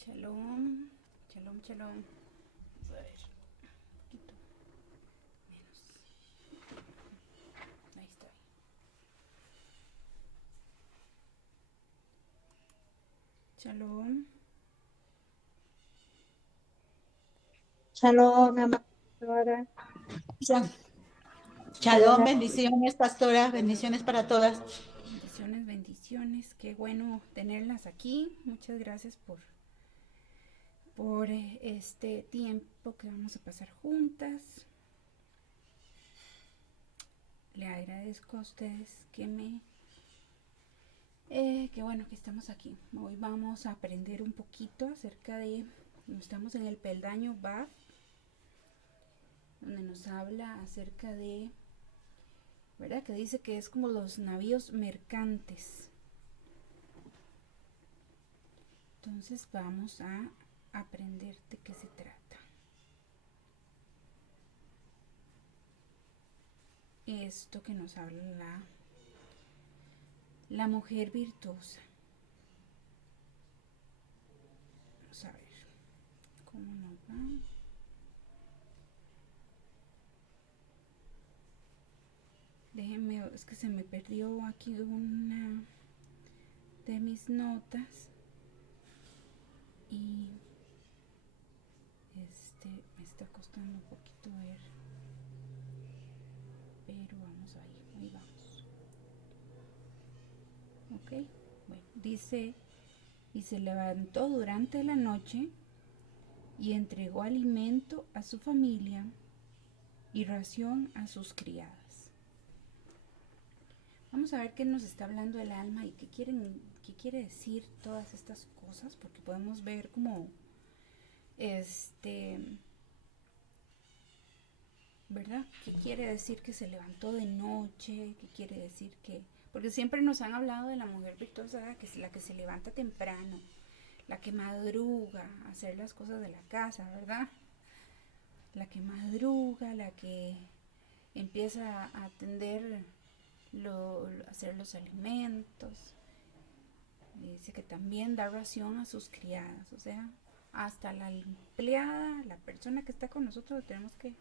Shalom, shalom, shalom. Vamos a ver, un poquito menos. Ahí está. Shalom. Shalom, mi amada pastora. Shalom, bendiciones, pastora, bendiciones para todas. Bendiciones, bendiciones. Qué bueno tenerlas aquí. Muchas gracias por este tiempo que vamos a pasar juntas. Le agradezco a ustedes qué bueno que estamos aquí. Hoy vamos a aprender un poquito acerca de, estamos en el peldaño Baf, donde nos habla acerca de, ¿verdad? Que dice que es como los navíos mercantes. Entonces vamos a aprender de qué se trata. Esto que nos habla la mujer virtuosa. Vamos a ver cómo nos va. Déjenme, es que se me perdió aquí una de mis notas y me está costando un poquito ver, pero vamos ahí vamos. Ok, bueno, dice, y se levantó durante la noche y entregó alimento a su familia y ración a sus criadas. Vamos a ver qué nos está hablando el alma y qué quiere decir todas estas cosas, porque podemos ver como este, ¿verdad? ¿Qué quiere decir que se levantó de noche? ¿Qué quiere decir que...? Porque siempre nos han hablado de la mujer virtuosa, que es la que se levanta temprano, la que madruga a hacer las cosas de la casa, ¿verdad? La que madruga, la que empieza a atender, hacer los alimentos. Dice que también da ración a sus criadas, o sea, hasta la empleada, la persona que está con nosotros, tenemos que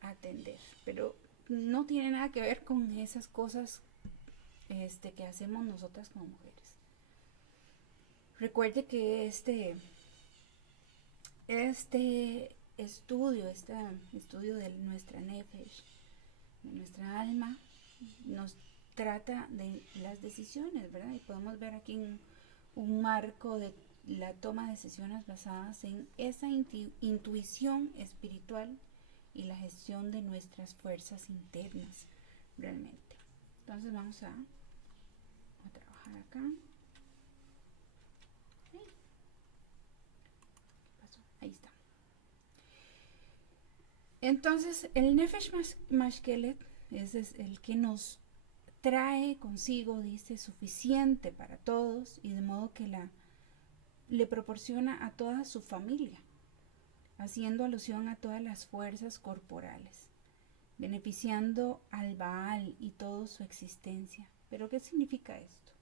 atender, pero no tiene nada que ver con esas cosas que hacemos nosotras como mujeres. Recuerde que este estudio de nuestra nefesh, de nuestra alma, nos trata de las decisiones, ¿verdad? Y podemos ver aquí un marco de la toma de decisiones basadas en esa intuición espiritual y la gestión de nuestras fuerzas internas, realmente. Entonces vamos a trabajar acá. Ahí está. Entonces el Nefesh Mashkelet es el que nos trae consigo, dice, suficiente para todos y de modo que le proporciona a toda su familia, haciendo alusión a todas las fuerzas corporales, beneficiando al Baal y toda su existencia. ¿Pero qué significa esto?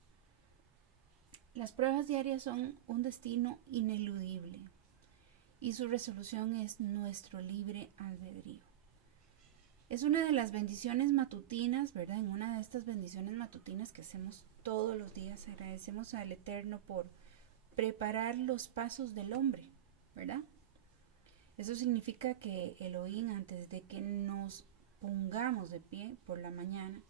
Las pruebas diarias son un destino ineludible y su resolución es nuestro libre albedrío. Es una de las bendiciones matutinas, ¿verdad? En una de estas bendiciones matutinas que hacemos todos los días, agradecemos al Eterno por preparar los pasos del hombre, ¿verdad? Eso significa que Elohim, antes de que nos pongamos de pie por la mañana,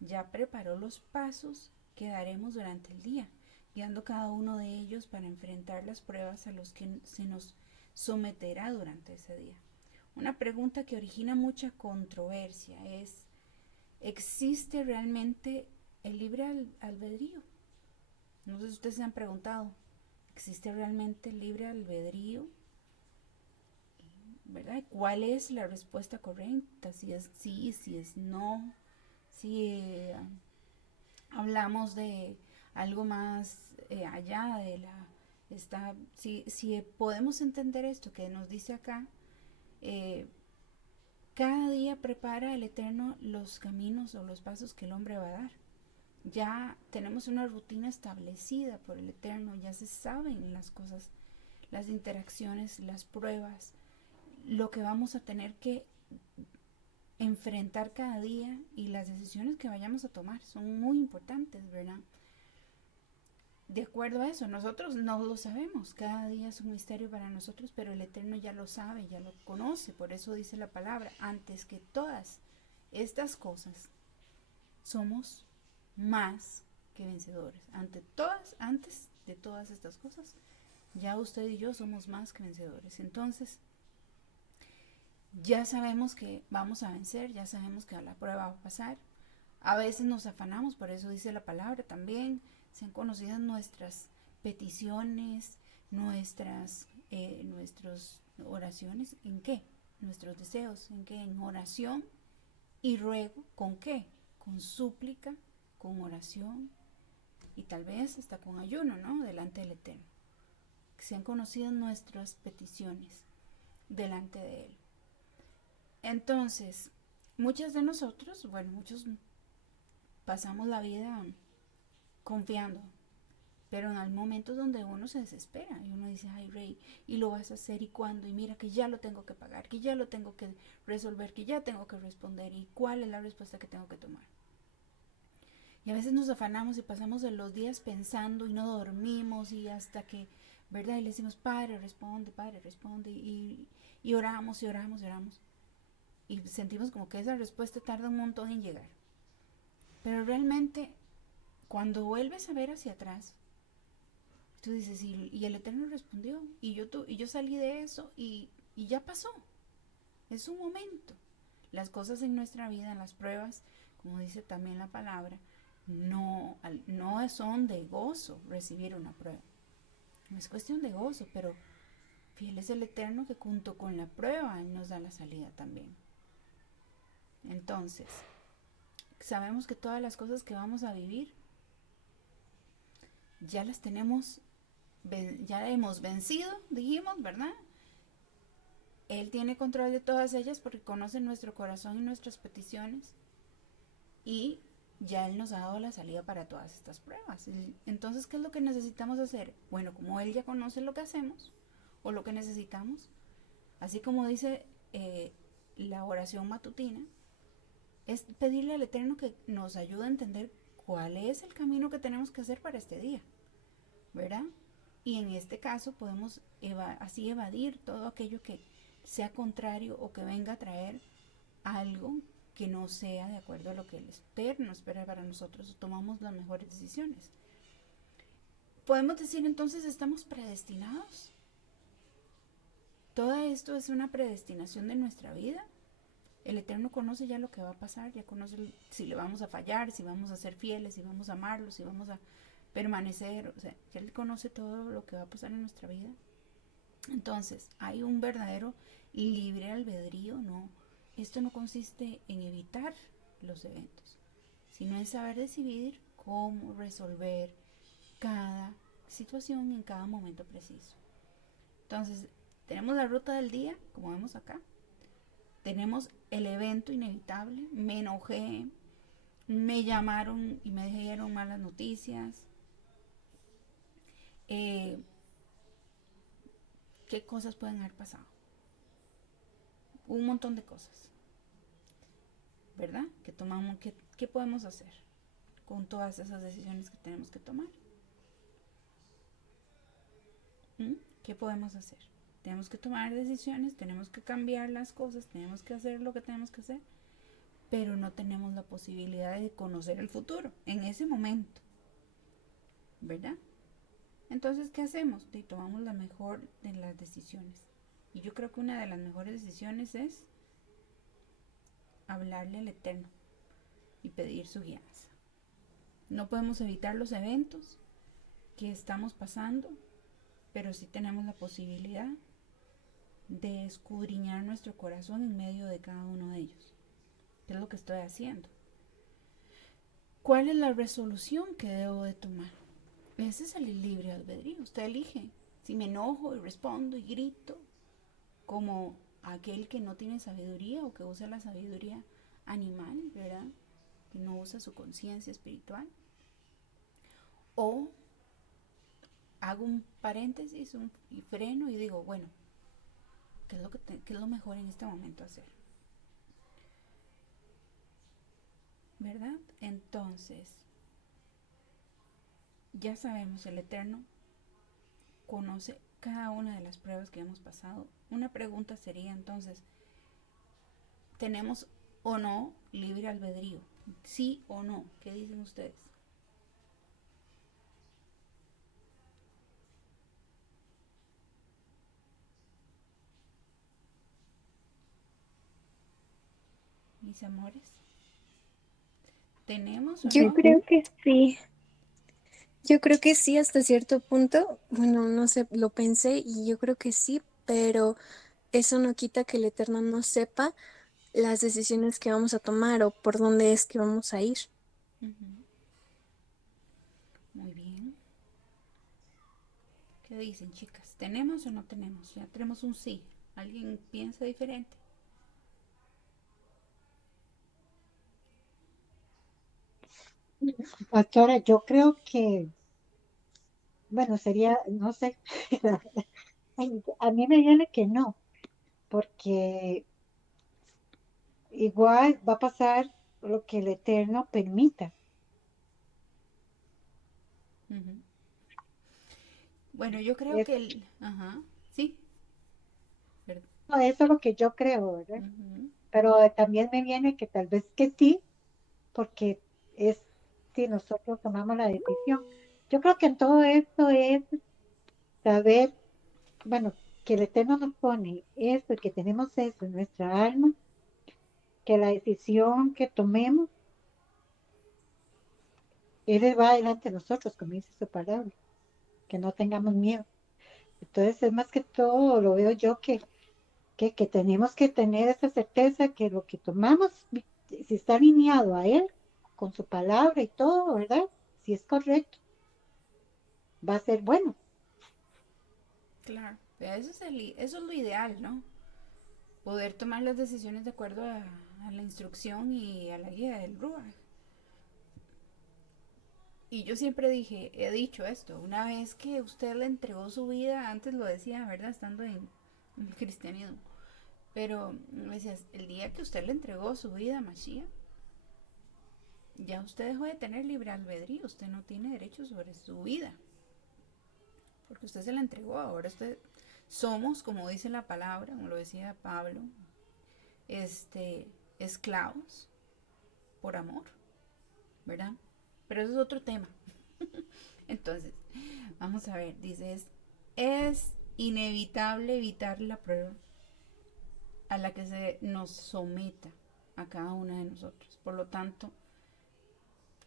ya preparó los pasos que daremos durante el día, guiando cada uno de ellos para enfrentar las pruebas a los que se nos someterá durante ese día. Una pregunta que origina mucha controversia es, ¿existe realmente el libre albedrío? No sé si ustedes se han preguntado, ¿existe realmente el libre albedrío? ¿Verdad? ¿Cuál es la respuesta correcta? Si es sí, si es no, si hablamos de algo más allá de si podemos entender esto que nos dice acá, eh, cada día prepara el Eterno los caminos o los pasos que el hombre va a dar. Ya tenemos una rutina establecida por el Eterno, ya se saben las cosas las interacciones, las pruebas, lo que vamos a tener que enfrentar cada día y las decisiones que vayamos a tomar son muy importantes, ¿verdad? De acuerdo a eso, nosotros no lo sabemos, cada día es un misterio para nosotros, pero el Eterno ya lo sabe, ya lo conoce, por eso dice la palabra, antes que todas estas cosas, somos más que vencedores. Antes de todas estas cosas, ya usted y yo somos más que vencedores. Entonces, ya sabemos que vamos a vencer, ya sabemos que la prueba va a pasar. A veces nos afanamos, por eso dice la palabra también, sean conocidas nuestras peticiones, nuestras oraciones, ¿en qué? Nuestros deseos, ¿en qué? En oración y ruego, ¿con qué? Con súplica, con oración y tal vez hasta con ayuno, ¿no? Delante del Eterno. Que sean conocidas nuestras peticiones delante de Él. Entonces, muchos de nosotros, bueno, muchos pasamos la vida confiando, pero en hay momentos donde uno se desespera y uno dice, ay Rey, y lo vas a hacer y cuándo, y mira que ya lo tengo que pagar, que ya lo tengo que resolver, que ya tengo que responder, y cuál es la respuesta que tengo que tomar. Y a veces nos afanamos y pasamos los días pensando y no dormimos y hasta que, ¿verdad? Y le decimos, Padre, responde, y oramos y oramos y oramos. Y sentimos como que esa respuesta tarda un montón en llegar. Pero realmente, cuando vuelves a ver hacia atrás, tú dices, y el Eterno respondió, y yo salí de eso, y ya pasó. Es un momento. Las cosas en nuestra vida, las pruebas, como dice también la palabra, no son de gozo recibir una prueba. No es cuestión de gozo, pero fiel es el Eterno que junto con la prueba Él nos da la salida también. Entonces, sabemos que todas las cosas que vamos a vivir ya las tenemos, ya hemos vencido, dijimos, ¿verdad? Él tiene control de todas ellas porque conoce nuestro corazón y nuestras peticiones y ya Él nos ha dado la salida para todas estas pruebas. Entonces, ¿qué es lo que necesitamos hacer? Bueno, como Él ya conoce lo que hacemos o lo que necesitamos, así como dice la oración matutina, es pedirle al Eterno que nos ayude a entender cuál es el camino que tenemos que hacer para este día, ¿verdad? Y en este caso podemos así evadir todo aquello que sea contrario o que venga a traer algo que no sea de acuerdo a lo que el Eterno espera para nosotros, tomamos las mejores decisiones. Podemos decir entonces, ¿estamos predestinados? Todo esto es una predestinación de nuestra vida. El Eterno conoce ya lo que va a pasar, ya conoce si le vamos a fallar, si vamos a ser fieles, si vamos a amarlo, si vamos a permanecer, o sea, Él conoce todo lo que va a pasar en nuestra vida. Entonces, hay un verdadero libre albedrío, ¿no? Esto no consiste en evitar los eventos, sino en saber decidir cómo resolver cada situación en cada momento preciso. Entonces, tenemos la ruta del día, como vemos acá. Tenemos el evento inevitable, me enojé, me llamaron y me dijeron malas noticias. ¿Qué cosas pueden haber pasado? Un montón de cosas, ¿verdad? ¿Qué podemos hacer con todas esas decisiones que tenemos que tomar? ¿Qué podemos hacer? Tenemos que tomar decisiones, tenemos que cambiar las cosas, tenemos que hacer lo que tenemos que hacer, pero no tenemos la posibilidad de conocer el futuro en ese momento, ¿verdad? Entonces, ¿qué hacemos? Tomamos la mejor de las decisiones. Y yo creo que una de las mejores decisiones es hablarle al Eterno y pedir su guianza. No podemos evitar los eventos que estamos pasando, pero sí tenemos la posibilidad de escudriñar nuestro corazón en medio de cada uno de ellos. ¿Qué es lo que estoy haciendo? ¿Cuál es la resolución que debo de tomar? Ese es el libre albedrío. Usted elige. Si me enojo y respondo y grito como aquel que no tiene sabiduría o que usa la sabiduría animal, ¿verdad? Que no usa su conciencia espiritual. O hago un paréntesis y freno y digo, bueno, ¿qué es lo mejor en este momento hacer? ¿Verdad? Entonces, ya sabemos, el Eterno conoce cada una de las pruebas que hemos pasado. Una pregunta sería entonces, ¿tenemos o no libre albedrío? ¿Sí o no? ¿Qué dicen ustedes? Mis amores, ¿tenemos o Yo no? creo que sí. Yo creo que sí hasta cierto punto. Bueno, no sé, lo pensé y yo creo que sí, pero eso no quita que el Eterno no sepa las decisiones que vamos a tomar o por dónde es que vamos a ir. Ujú. Muy bien. ¿Qué dicen, chicas? ¿Tenemos o no tenemos? Ya tenemos un sí. ¿Alguien piensa diferente? Pastora, yo creo que, bueno, sería, no sé, a mí me viene que no, porque igual va a pasar lo que el Eterno permita. Ujú. Bueno, yo creo Es, que el... Ajá, sí, ¿verdad? no, eso es lo que yo creo, ¿verdad? Ujú, Pero también me viene que tal vez que sí, porque es si nosotros tomamos la decisión. Yo creo que en todo esto es saber, bueno, que el Eterno nos pone esto y que tenemos eso en nuestra alma, que la decisión que tomemos, Él va delante de nosotros, como dice su palabra, que no tengamos miedo. Entonces es más que todo, lo veo yo que tenemos que tener esa certeza que lo que tomamos, si está alineado a Él, con su palabra y todo, ¿verdad? Si es correcto, va a ser bueno. claro. Pero eso es lo ideal, ¿no? Poder tomar las decisiones de acuerdo a la instrucción y a la guía del Ruach. Y yo siempre he dicho esto, una vez que usted le entregó su vida, antes lo decía, ¿verdad? Estando en el cristianismo. Pero me decías, el día que usted le entregó su vida a Mashiach, ya usted dejó de tener libre albedrío, usted no tiene derecho sobre su vida, porque usted se la entregó, ahora usted somos, como dice la palabra, como lo decía Pablo, esclavos por amor, ¿verdad? Pero eso es otro tema. Entonces, vamos a ver, dice, es inevitable evitar la prueba a la que se nos someta a cada una de nosotros. Por lo tanto,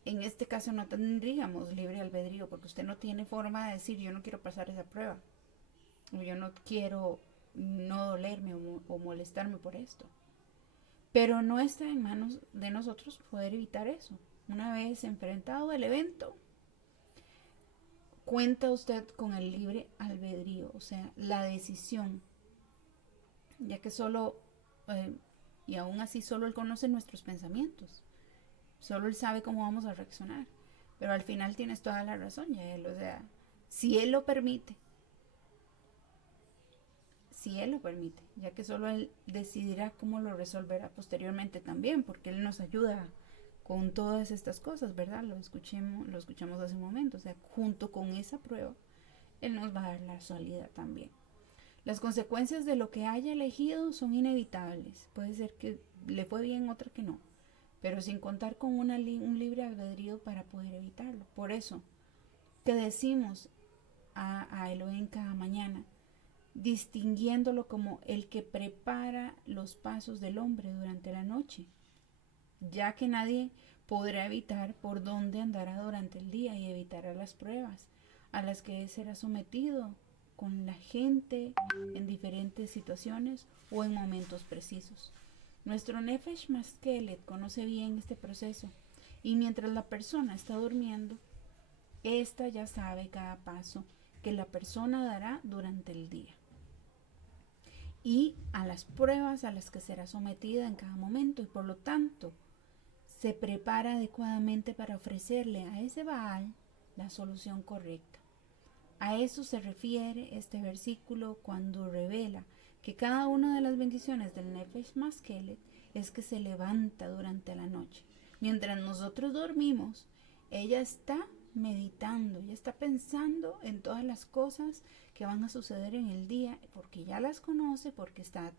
en este caso no tendríamos libre albedrío porque usted no tiene forma de decir yo no quiero pasar esa prueba o yo no quiero no dolerme o molestarme por esto. Pero no está en manos de nosotros poder evitar eso. Una vez enfrentado el evento, cuenta usted con el libre albedrío, o sea, la decisión, ya que solo, eh, y aún así solo Él conoce nuestros pensamientos, solo Él sabe cómo vamos a reaccionar. Pero al final tienes toda la razón, ya Él, o sea, si Él lo permite, si Él lo permite, ya que solo Él decidirá cómo lo resolverá posteriormente también, porque Él nos ayuda con todas estas cosas, ¿verdad? Lo escuchamos hace un momento, o sea, junto con esa prueba, Él nos va a dar la salida también. Las consecuencias de lo que haya elegido son inevitables. Puede ser que le fue bien, otra que no. Pero sin contar con un libre albedrío para poder evitarlo. Por eso, que decimos a Elohim cada mañana, distinguiéndolo como el que prepara los pasos del hombre durante la noche, ya que nadie podrá evitar por dónde andará durante el día y evitará las pruebas a las que será sometido con la gente en diferentes situaciones o en momentos precisos. Nuestro Nefesh Maskelet conoce bien este proceso y mientras la persona está durmiendo, ésta ya sabe cada paso que la persona dará durante el día y a las pruebas a las que será sometida en cada momento y por lo tanto se prepara adecuadamente para ofrecerle a ese Baal la solución correcta. A eso se refiere este versículo cuando revela que cada una de las bendiciones del Nefesh Maskelet es que se levanta durante la noche. Mientras nosotros dormimos, ella está meditando, ella está pensando en todas las cosas que van a suceder en el día, porque ya las conoce, porque está,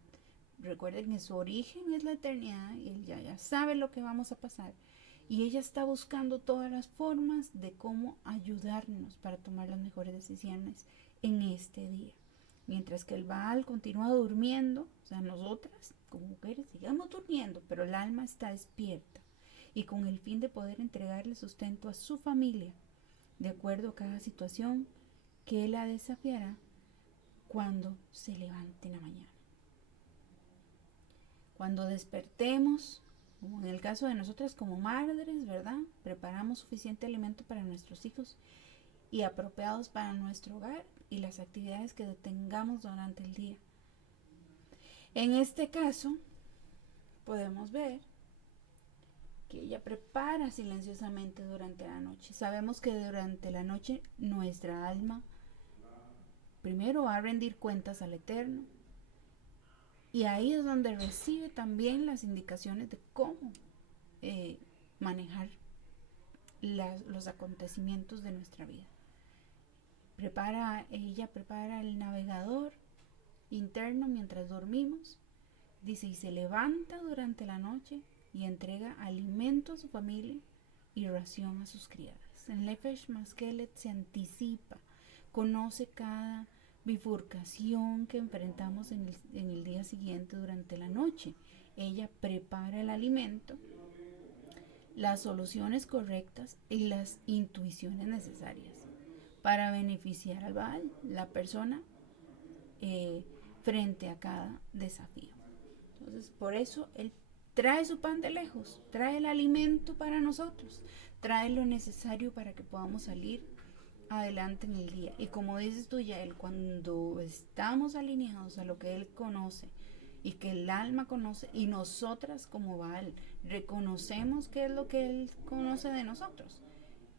recuerden que su origen es la eternidad y ella ya sabe lo que vamos a pasar. Y ella está buscando todas las formas de cómo ayudarnos para tomar las mejores decisiones en este día. Mientras que el Baal continúa durmiendo, o sea, nosotras como mujeres sigamos durmiendo, pero el alma está despierta y con el fin de poder entregarle sustento a su familia, de acuerdo a cada situación que él la desafiará cuando se levante en la mañana. Cuando despertemos, como en el caso de nosotras como madres, ¿verdad? Preparamos suficiente alimento para nuestros hijos y apropiados para nuestro hogar y las actividades que tengamos durante el día. En este caso, podemos ver que ella prepara silenciosamente durante la noche. Sabemos que durante la noche nuestra alma primero va a rendir cuentas al Eterno, y ahí es donde recibe también las indicaciones de cómo manejar los acontecimientos de nuestra vida. Ella prepara el navegador interno mientras dormimos. Dice, y se levanta durante la noche y entrega alimento a su familia y ración a sus criadas. En Nefesh Maskelet se anticipa, conoce cada bifurcación que enfrentamos en el día siguiente durante la noche. Ella prepara el alimento, las soluciones correctas y las intuiciones necesarias para beneficiar al Baal, la persona, frente a cada desafío. Entonces, por eso él trae su pan de lejos, trae el alimento para nosotros, trae lo necesario para que podamos salir adelante en el día. Y como dices tú, Yael, cuando estamos alineados a lo que él conoce y que el alma conoce, y nosotras como Baal reconocemos qué es lo que él conoce de nosotros,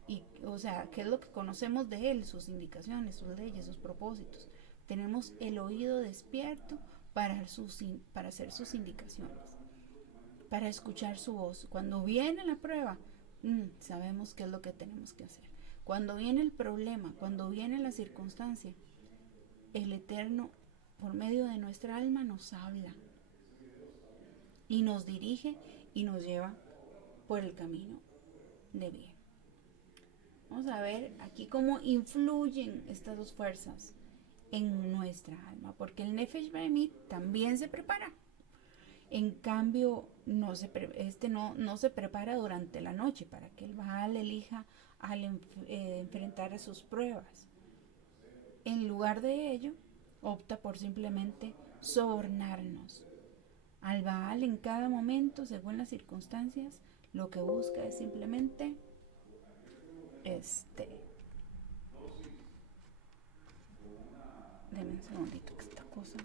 y, o sea, qué es lo que conocemos de él, sus indicaciones, sus leyes, sus propósitos, tenemos el oído despierto para hacer sus indicaciones, para escuchar su voz. Cuando viene la prueba, sabemos qué es lo que tenemos que hacer. Cuando viene el problema, cuando viene la circunstancia, el Eterno, por medio de nuestra alma, nos habla y nos dirige y nos lleva por el camino de bien. Vamos a ver aquí cómo influyen estas dos fuerzas en nuestra alma, porque el Nefesh Behemit también se prepara. En cambio, no se prepara durante la noche para que el Baal elija al enfrentar a sus pruebas. En lugar de ello, opta por simplemente sobornarnos. Al Baal en cada momento, según las circunstancias, lo que busca es simplemente Deme un segundito que esta cosa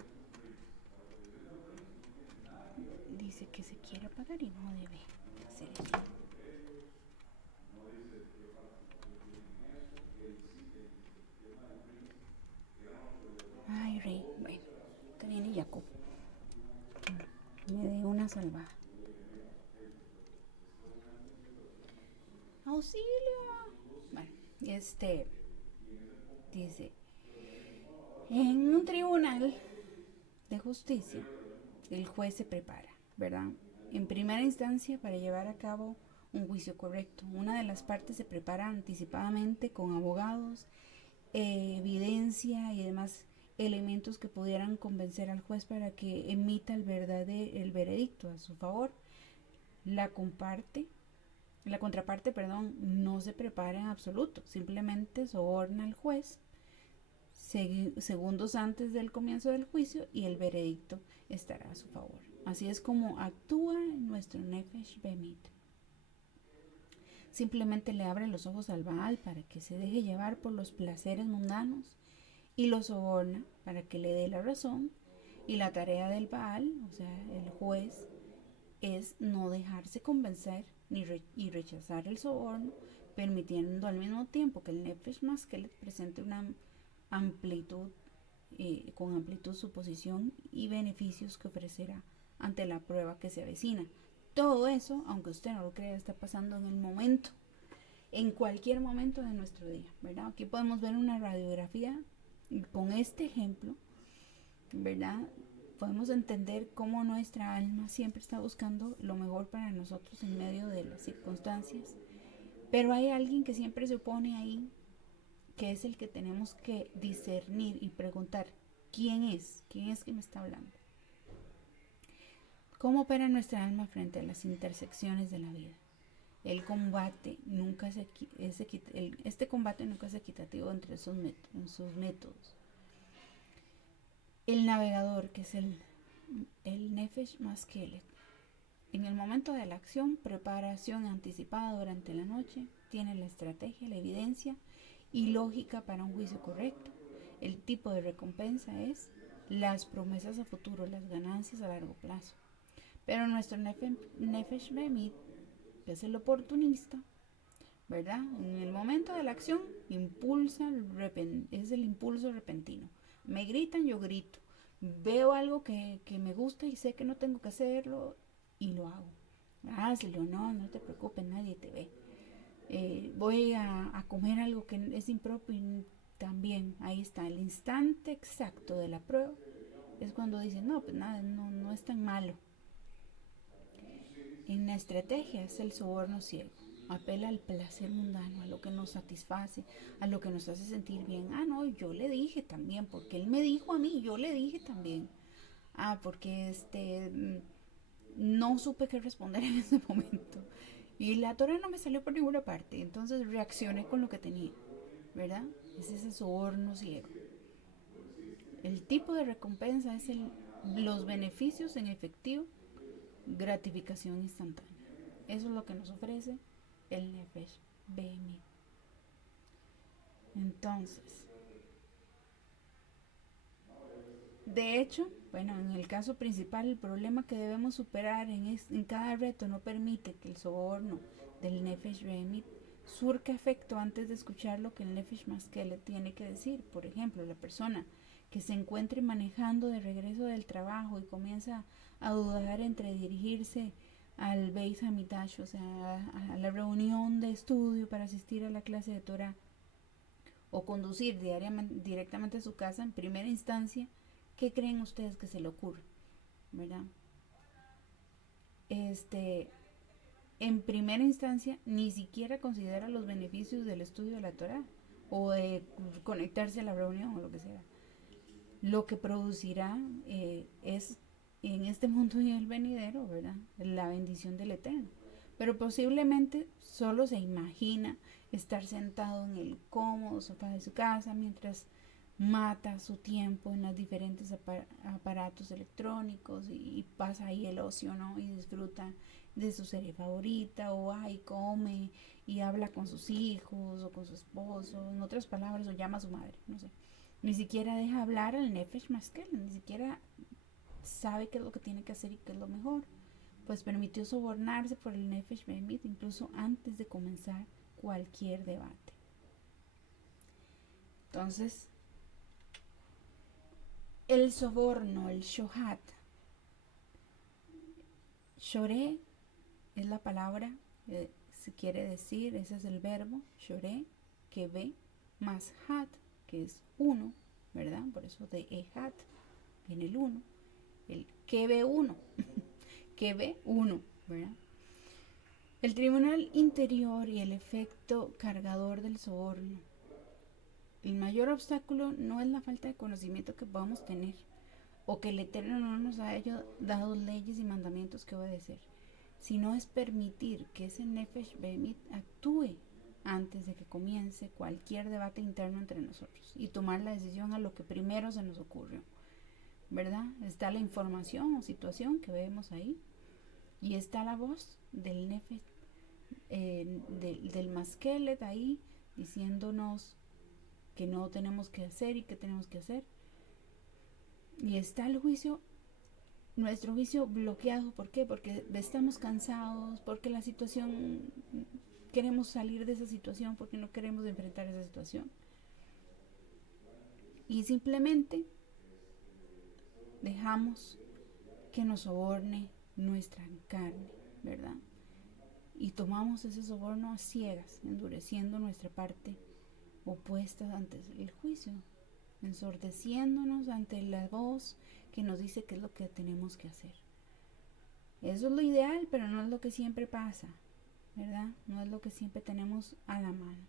dice que se quiere apagar y no debe hacer eso. Ay, rey, bueno, te viene Jacob. Me dé una salvada. ¡Auxilio! Bueno, dice, en un tribunal de justicia, el juez se prepara, ¿verdad? En primera instancia, para llevar a cabo un juicio correcto. Una de las partes se prepara anticipadamente con abogados, evidencia y demás elementos que pudieran convencer al juez para que emita el veredicto a su favor. La contraparte, no se prepara en absoluto, simplemente soborna al juez segundos antes del comienzo del juicio y el veredicto estará a su favor. Así es como actúa nuestro Nefesh Behemit. Simplemente le abre los ojos al Baal para que se deje llevar por los placeres mundanos y lo soborna para que le dé la razón. Y la tarea del Baal, o sea, el juez, es no dejarse convencer y rechazar el soborno, permitiendo al mismo tiempo que el Nefesh Maskelet presente una amplitud, con amplitud su posición y beneficios que ofrecerá ante la prueba que se avecina. Todo eso, aunque usted no lo crea, está pasando en el momento, en cualquier momento de nuestro día, ¿verdad? Aquí podemos ver una radiografía con este ejemplo, ¿verdad? Podemos entender cómo nuestra alma siempre está buscando lo mejor para nosotros en medio de las circunstancias, pero hay alguien que siempre se opone ahí, que es el que tenemos que discernir y preguntar, ¿quién es? ¿Quién es que me está hablando? ¿Cómo opera nuestra alma frente a las intersecciones de la vida? Este combate nunca es equitativo entre sus métodos. El navegador, que es el Nefesh Maskelet, en el momento de la acción, preparación anticipada durante la noche, tiene la estrategia, la evidencia y lógica para un juicio correcto. El tipo de recompensa es las promesas a futuro, las ganancias a largo plazo. Pero nuestro Nefesh Behemit, que es el oportunista, ¿verdad? En el momento de la acción, es el impulso repentino. Me gritan, yo grito. Veo algo que me gusta y sé que no tengo que hacerlo y lo hago. Hazlo, no te preocupes, nadie te ve. Voy a comer algo que es impropio y también ahí está el instante exacto de la prueba. Es cuando dicen, no, pues nada, no es tan malo. En la estrategia es el soborno ciego. Apela al placer mundano, a lo que nos satisface, a lo que nos hace sentir bien. Ah, no, yo le dije también, porque él me dijo a mí, yo le dije también. Ah, porque no supe qué responder en ese momento. Y la Torah no me salió por ninguna parte, entonces reaccioné con lo que tenía, ¿verdad? Es ese soborno ciego. El tipo de recompensa es los beneficios en efectivo, gratificación instantánea. Eso es lo que nos ofrece el Nefesh Behemit. Entonces, de hecho, bueno, en el caso principal, el problema que debemos superar en cada reto no permite que el soborno del Nefesh Behemit surca efecto antes de escuchar lo que el Nefesh Maskelet tiene que decir. Por ejemplo, la persona que se encuentre manejando de regreso del trabajo y comienza a dudar entre dirigirse al Beis Hamikdash, o sea, a la reunión de estudio para asistir a la clase de Torah, o conducir directamente a su casa en primera instancia, ¿qué creen ustedes que se le ocurre? ¿Verdad? En primera instancia, ni siquiera considera los beneficios del estudio de la Torah o de conectarse a la reunión o lo que sea. Lo que producirá es en este mundo y el venidero, ¿verdad? La bendición del Eterno. Pero posiblemente solo se imagina estar sentado en el cómodo sofá de su casa mientras mata su tiempo en los diferentes aparatos electrónicos y pasa ahí el ocio, ¿no? Y disfruta de su serie favorita o come y habla con sus hijos o con su esposo, en otras palabras, o llama a su madre, no sé. Ni siquiera deja hablar al Nefesh Maskel, ni siquiera sabe qué es lo que tiene que hacer y qué es lo mejor. Pues permitió sobornarse por el Nefesh Behemit incluso antes de comenzar cualquier debate. Entonces, el soborno, el shohat. Shoré es la palabra, se quiere decir, ese es el verbo, shoré, que ve, más hat, que es uno, ¿verdad? Por eso de ehat viene el uno, el que ve uno, que ve uno, ¿verdad? El tribunal interior y el efecto cargador del soborno. El mayor obstáculo no es la falta de conocimiento que podamos tener o que el Eterno no nos haya dado leyes y mandamientos que obedecer, sino es permitir que ese Nefesh Behemit actúe antes de que comience cualquier debate interno entre nosotros y tomar la decisión a lo que primero se nos ocurrió, ¿verdad? Está la información o situación que vemos ahí y está la voz del Nefesh, del Maskelet ahí diciéndonos que no tenemos que hacer y que tenemos que hacer. Y está el juicio, nuestro juicio bloqueado. ¿Por qué? Porque estamos cansados, porque la situación, queremos salir de esa situación, porque no queremos enfrentar esa situación. y simplemente dejamos que nos soborne nuestra carne, ¿verdad? Y tomamos ese soborno a ciegas, endureciendo nuestra parte opuesta ante el juicio, ensordeciéndonos ante la voz que nos dice qué es lo que tenemos que hacer. Eso es lo ideal, pero no es lo que siempre pasa, ¿verdad? No es lo que siempre tenemos a la mano.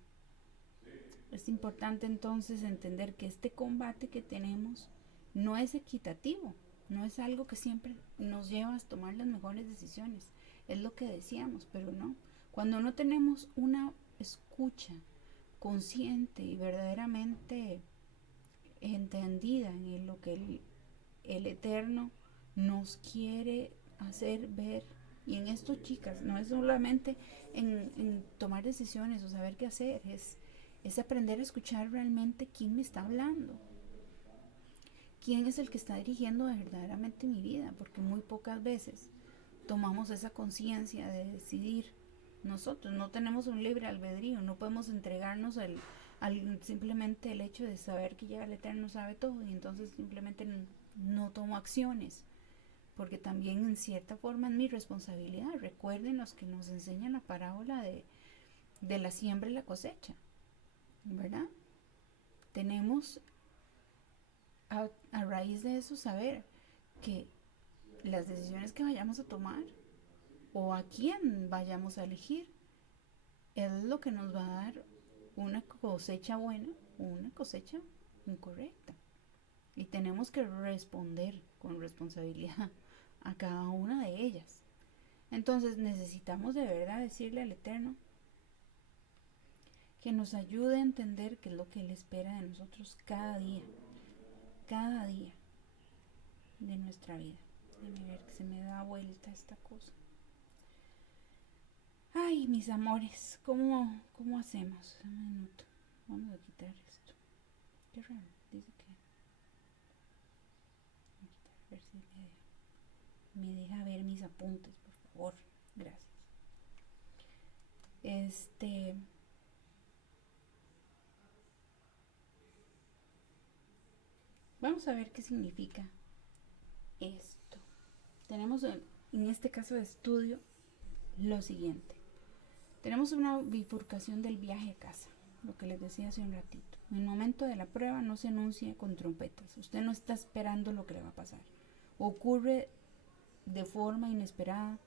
Es importante entonces entender que este combate que tenemos no es equitativo, no es algo que siempre nos lleva a tomar las mejores decisiones. Es lo que decíamos, pero no. Cuando no tenemos una escucha consciente y verdaderamente entendida en lo que el Eterno nos quiere hacer ver, y en esto, chicas, no es solamente en tomar decisiones o saber qué hacer, es aprender a escuchar realmente quién me está hablando, quién es el que está dirigiendo verdaderamente mi vida, porque muy pocas veces tomamos esa conciencia de decidir. Nosotros no tenemos un libre albedrío, no podemos entregarnos al simplemente el hecho de saber que ya el Eterno sabe todo y entonces simplemente no tomo acciones, porque también en cierta forma es mi responsabilidad. Recuerden los que nos enseñan la parábola de la siembra y la cosecha, ¿verdad? Tenemos a raíz de eso saber que las decisiones que vayamos a tomar o a quién vayamos a elegir es lo que nos va a dar una cosecha buena o una cosecha incorrecta. Y tenemos que responder con responsabilidad a cada una de ellas. Entonces necesitamos de verdad decirle al Eterno que nos ayude a entender qué es lo que Él espera de nosotros cada día de nuestra vida. Déjame ver que se me da vuelta esta cosa. Ay, mis amores, ¿cómo hacemos? Un minuto. Vamos a quitar esto. Qué raro, dice que... A ver si me deja ver mis apuntes, por favor. Gracias. Vamos a ver qué significa esto. Tenemos en este caso de estudio lo siguiente. Tenemos una bifurcación del viaje a casa, lo que les decía hace un ratito. En el momento de la prueba no se anuncia con trompetas. Usted no está esperando lo que le va a pasar. Ocurre de forma inesperada,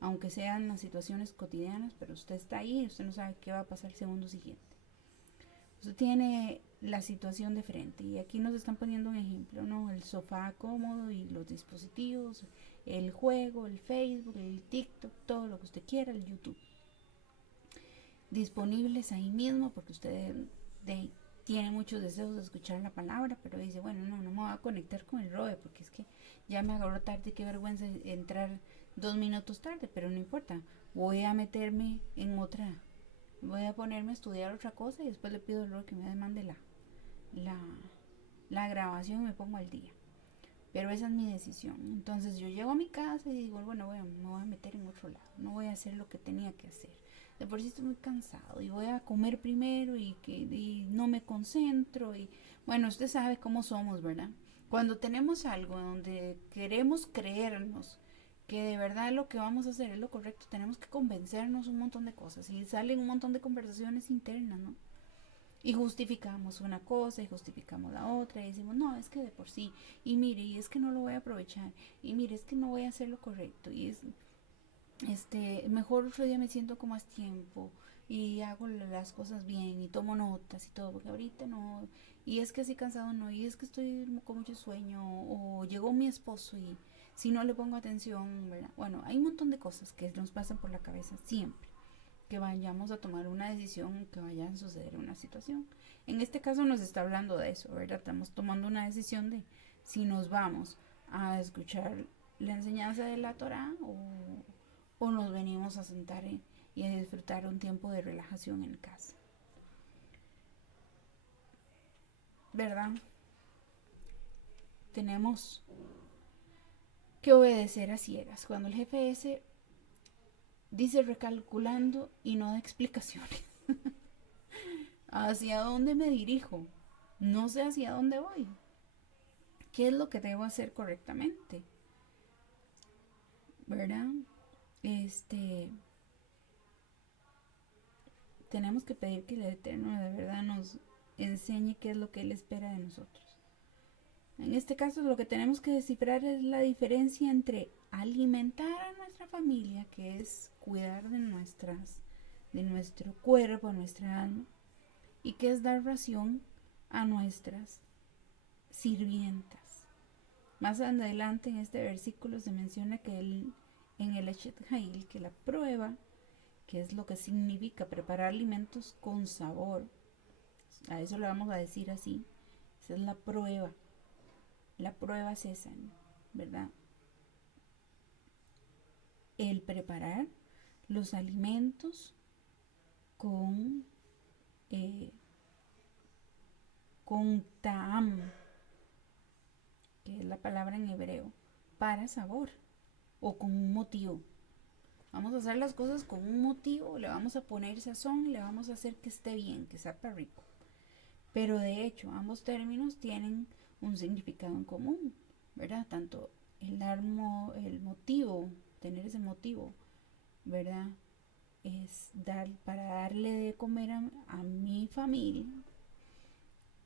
aunque sean las situaciones cotidianas, pero usted está ahí y usted no sabe qué va a pasar el segundo siguiente. Usted tiene la situación de frente y aquí nos están poniendo un ejemplo, ¿no? El sofá cómodo y los dispositivos, el juego, el Facebook, el TikTok, todo lo que usted quiera, el YouTube. Disponibles ahí mismo porque usted tiene muchos deseos de escuchar la palabra, pero dice, bueno, no me voy a conectar con el ROE porque es que ya me agarró tarde, qué vergüenza entrar 2 minutos tarde, pero no importa, voy a meterme en otra, voy a ponerme a estudiar otra cosa y después le pido al ROE que me demande la grabación y me pongo al día. Pero esa es mi decisión. Entonces yo llego a mi casa y digo, bueno, me voy a meter en otro lado, no voy a hacer lo que tenía que hacer. De por sí estoy muy cansado y voy a comer primero y no me concentro y bueno, usted sabe cómo somos, ¿verdad? Cuando tenemos algo donde queremos creernos que de verdad lo que vamos a hacer es lo correcto, tenemos que convencernos un montón de cosas y salen un montón de conversaciones internas, ¿no? Y justificamos una cosa y justificamos la otra y decimos, no, es que de por sí, y mire, y es que no lo voy a aprovechar, y mire, es que no voy a hacer lo correcto, y es mejor otro día me siento con más tiempo y hago las cosas bien y tomo notas y todo, porque ahorita no, y es que así cansado no, y es que estoy con mucho sueño, o llegó mi esposo y si no le pongo atención, ¿verdad? Bueno, hay un montón de cosas que nos pasan por la cabeza siempre que vayamos a tomar una decisión, que vaya a suceder una situación. En este caso nos está hablando de eso, ¿verdad? Estamos tomando una decisión de si nos vamos a escuchar la enseñanza de la Torah o nos venimos a sentar y a disfrutar un tiempo de relajación en casa. ¿Verdad? Tenemos que obedecer a ciegas. Cuando el GPS dice recalculando y no da explicaciones. ¿Hacia dónde me dirijo? no sé hacia dónde voy, qué es lo que debo hacer correctamente, ¿verdad? Este, tenemos que pedir que el Eterno de verdad nos enseñe qué es lo que Él espera de nosotros. En este caso lo que tenemos que descifrar es la diferencia entre alimentar a nuestra familia, que es cuidar de nuestro cuerpo, nuestra alma, y que es dar ración a nuestras sirvientas. Más adelante en este versículo se menciona que en el Eshet Hail, que la prueba, que es lo que significa preparar alimentos con sabor, a eso le vamos a decir así, esa es la prueba. La prueba es esa, ¿verdad? El preparar los alimentos con, eh, con ta'am, que es la palabra en hebreo, para sabor o con un motivo. Vamos a hacer las cosas con un motivo, le vamos a poner sazón, le vamos a hacer que esté bien, que sepa rico. Pero de hecho, ambos términos tienen un significado en común, ¿verdad? Tanto el motivo, tener ese motivo, ¿verdad? Es para darle de comer a mi familia,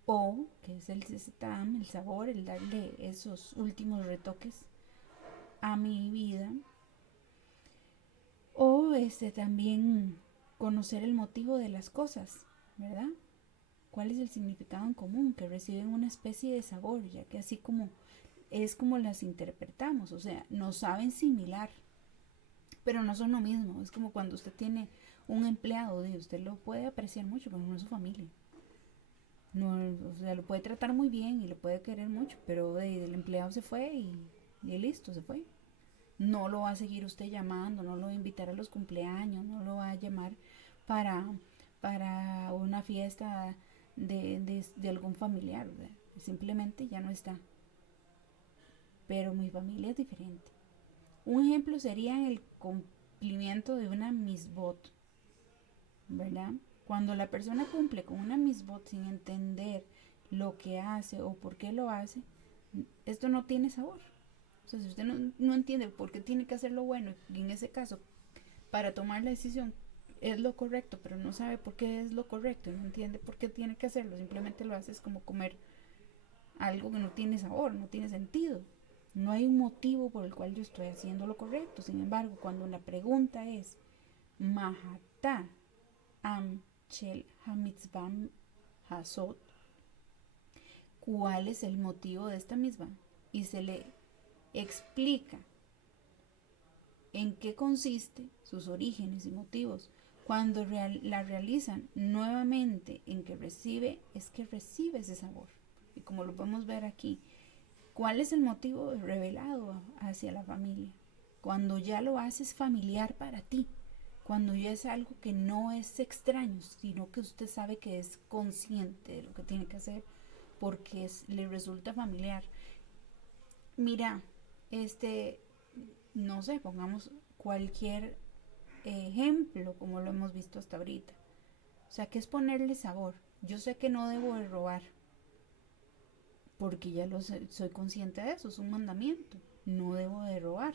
o que es el sabor, el darle esos últimos retoques a mi vida, o también conocer el motivo de las cosas, ¿verdad? ¿Cuál es el significado en común? Que reciben una especie de sabor, ya que así como es como las interpretamos, o sea, nos saben similar, pero no son lo mismo. Es como cuando usted tiene un empleado, y usted lo puede apreciar mucho, pero no es su familia. No, o sea, lo puede tratar muy bien y lo puede querer mucho, pero el empleado se fue y listo, se fue. No lo va a seguir usted llamando, no lo va a invitar a los cumpleaños, no lo va a llamar para, para una fiesta de algún familiar, ¿verdad? Simplemente ya no está. Pero mi familia es diferente. Un ejemplo sería el cumplimiento de una misbot, ¿verdad? Cuando la persona cumple con una misbot sin entender lo que hace o por qué lo hace, esto no tiene sabor. O sea, si usted no entiende por qué tiene que hacer lo bueno, y en ese caso, para tomar la decisión es lo correcto, pero no sabe por qué es lo correcto, no entiende por qué tiene que hacerlo, simplemente lo hace, es como comer algo que no tiene sabor, no tiene sentido. No hay un motivo por el cual yo estoy haciendo lo correcto. Sin embargo, cuando la pregunta es Mahata Am Shel Hamitzvah Hasot, ¿cuál es el motivo de esta misma? Y se le explica en qué consiste, sus orígenes y motivos. Cuando la realizan nuevamente, en que recibe, es que recibe ese sabor. Y como lo podemos ver aquí, ¿cuál es el motivo revelado hacia la familia? Cuando ya lo haces familiar para ti, cuando ya es algo que no es extraño, sino que usted sabe que es consciente de lo que tiene que hacer porque le resulta familiar. Mira, no sé, pongamos cualquier ejemplo como lo hemos visto hasta ahorita. O sea, que es ponerle sabor. Yo sé que no debo de robar, porque ya soy consciente de eso, es un mandamiento. No debo de robar.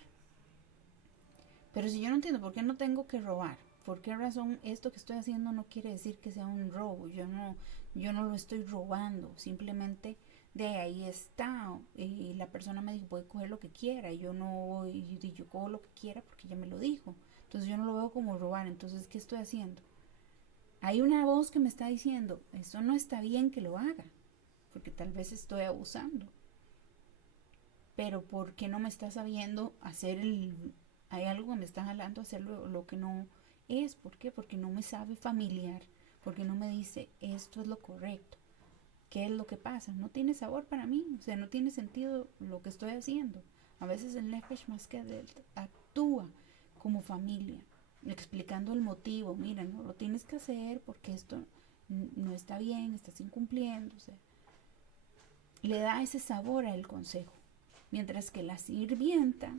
Pero si yo no entiendo por qué no tengo que robar, por qué razón esto que estoy haciendo no quiere decir que sea un robo, yo no lo estoy robando, simplemente de ahí está, y la persona me dijo puede coger lo que quiera, y yo no voy, y yo cojo lo que quiera porque ella me lo dijo, entonces yo no lo veo como robar, entonces ¿qué estoy haciendo? Hay una voz que me está diciendo, eso no está bien que lo haga, porque tal vez estoy abusando, pero ¿por qué no me está sabiendo hacer hay algo que me está jalando a hacer lo que no es? ¿Por qué? Porque no me sabe familiar, porque no me dice esto es lo correcto. ¿Qué es lo que pasa? No tiene sabor para mí, o sea, no tiene sentido lo que estoy haciendo. A veces el Nefesh más que actúa como familia, explicando el motivo. Mira, no lo tienes que hacer porque esto no está bien, estás incumpliendo, o sea, le da ese sabor al consejo. Mientras que la sirvienta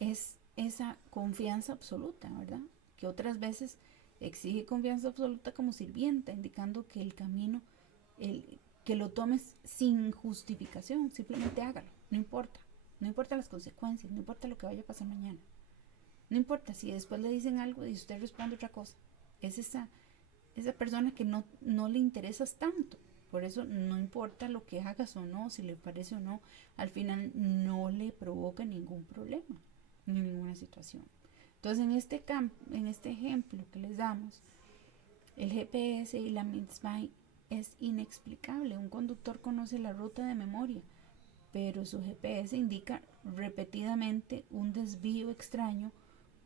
es esa confianza absoluta, ¿verdad? Que otras veces exige confianza absoluta como sirvienta, indicando que el camino que lo tomes sin justificación, simplemente hágalo, no importa. No importa las consecuencias, no importa lo que vaya a pasar mañana. No importa si después le dicen algo y usted responde otra cosa. Es esa persona que no le interesas tanto. Por eso no importa lo que hagas o no, si le parece o no, al final no le provoca ningún problema, ni ninguna situación. Entonces en este ejemplo que les damos, el GPS y la mitzvah es inexplicable. Un conductor conoce la ruta de memoria, pero su GPS indica repetidamente un desvío extraño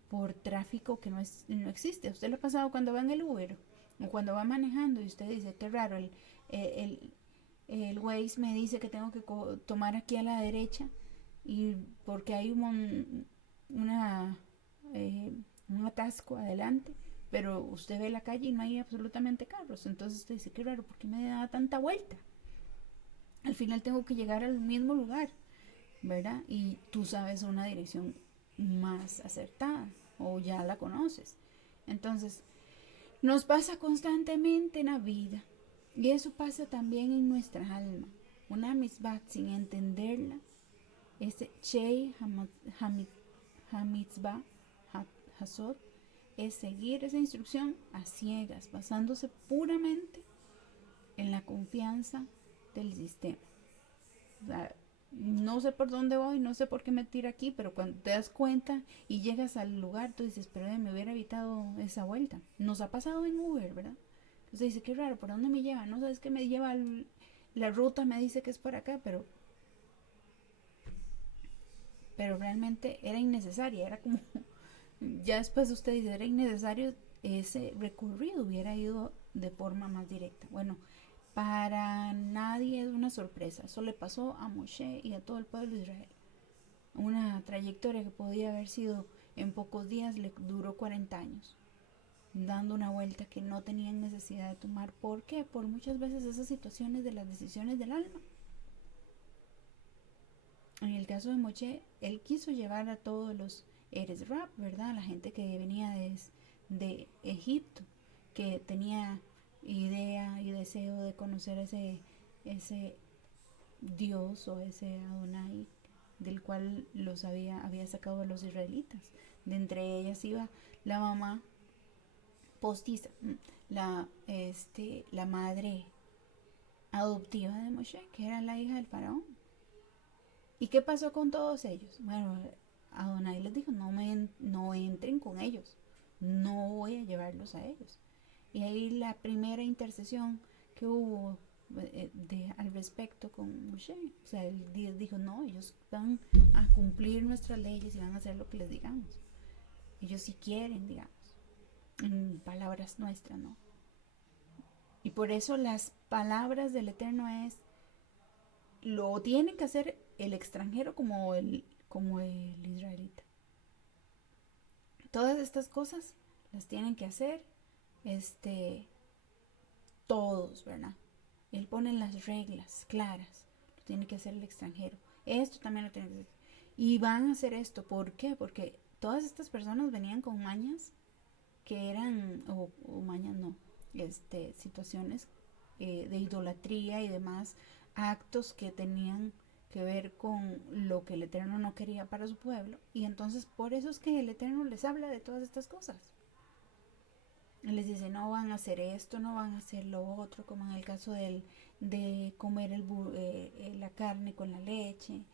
por tráfico que no existe. ¿A usted le ha pasado cuando va en el Uber o cuando va manejando y usted dice, qué raro, el Waze me dice que tengo que tomar aquí a la derecha y porque hay un atasco adelante, pero usted ve la calle y no hay absolutamente carros? Entonces usted dice, qué raro, ¿por qué me da tanta vuelta? Al final tengo que llegar al mismo lugar, ¿verdad? Y tú sabes una dirección más acertada o ya la conoces. Entonces, nos pasa constantemente en la vida y eso pasa también en nuestra alma. Una misbah sin entenderla, ese Chei Hamitzvah Hasod, es seguir esa instrucción a ciegas, basándose puramente en la confianza del sistema. O sea, no sé por dónde voy, no sé por qué me tira aquí, pero cuando te das cuenta y llegas al lugar, tú dices, pero me hubiera evitado esa vuelta. Nos ha pasado en Uber, ¿verdad? Entonces dice, qué raro, ¿por dónde me lleva? No sabes que me lleva la ruta, me dice que es por acá, pero realmente era innecesaria, era como, ya después usted dice, era innecesario ese recorrido, hubiera ido de forma más directa. Bueno, para nadie es una sorpresa. Eso le pasó a Moshe y a todo el pueblo de Israel. Una trayectoria que podía haber sido en pocos días le duró 40 años, dando una vuelta que no tenían necesidad de tomar. ¿Por qué? Por muchas veces esas situaciones de las decisiones del alma. En el caso de Moshe, él quiso llevar a todos los Eres Rap, ¿verdad? La gente que venía de Egipto, que tenía idea y deseo de conocer ese Dios o ese Adonai del cual había sacado a los israelitas. De entre ellas iba la mamá postiza, la madre adoptiva de Moshe, que era la hija del faraón. ¿Y qué pasó con todos ellos? Bueno, Adonai les dijo, no entren con ellos, no voy a llevarlos a ellos. Y ahí la primera intercesión que hubo al respecto con Moshe, o sea, él dijo, no, ellos van a cumplir nuestras leyes y van a hacer lo que les digamos. Ellos sí quieren, digamos, en palabras nuestras, ¿no? Y por eso las palabras del Eterno lo tiene que hacer el extranjero como el israelita. Todas estas cosas las tienen que hacer todos, ¿verdad? Él pone las reglas claras. Lo tiene que hacer el extranjero. Esto también lo tiene que hacer. Y van a hacer esto. ¿Por qué? Porque todas estas personas venían con mañas que eran, o mañas no, situaciones de idolatría y demás, actos que tenían que ver con lo que el Eterno no quería para su pueblo. Y entonces por eso es que el Eterno les habla de todas estas cosas. Les dice, no van a hacer esto, no van a hacer lo otro, como en el caso de comer la carne con la leche,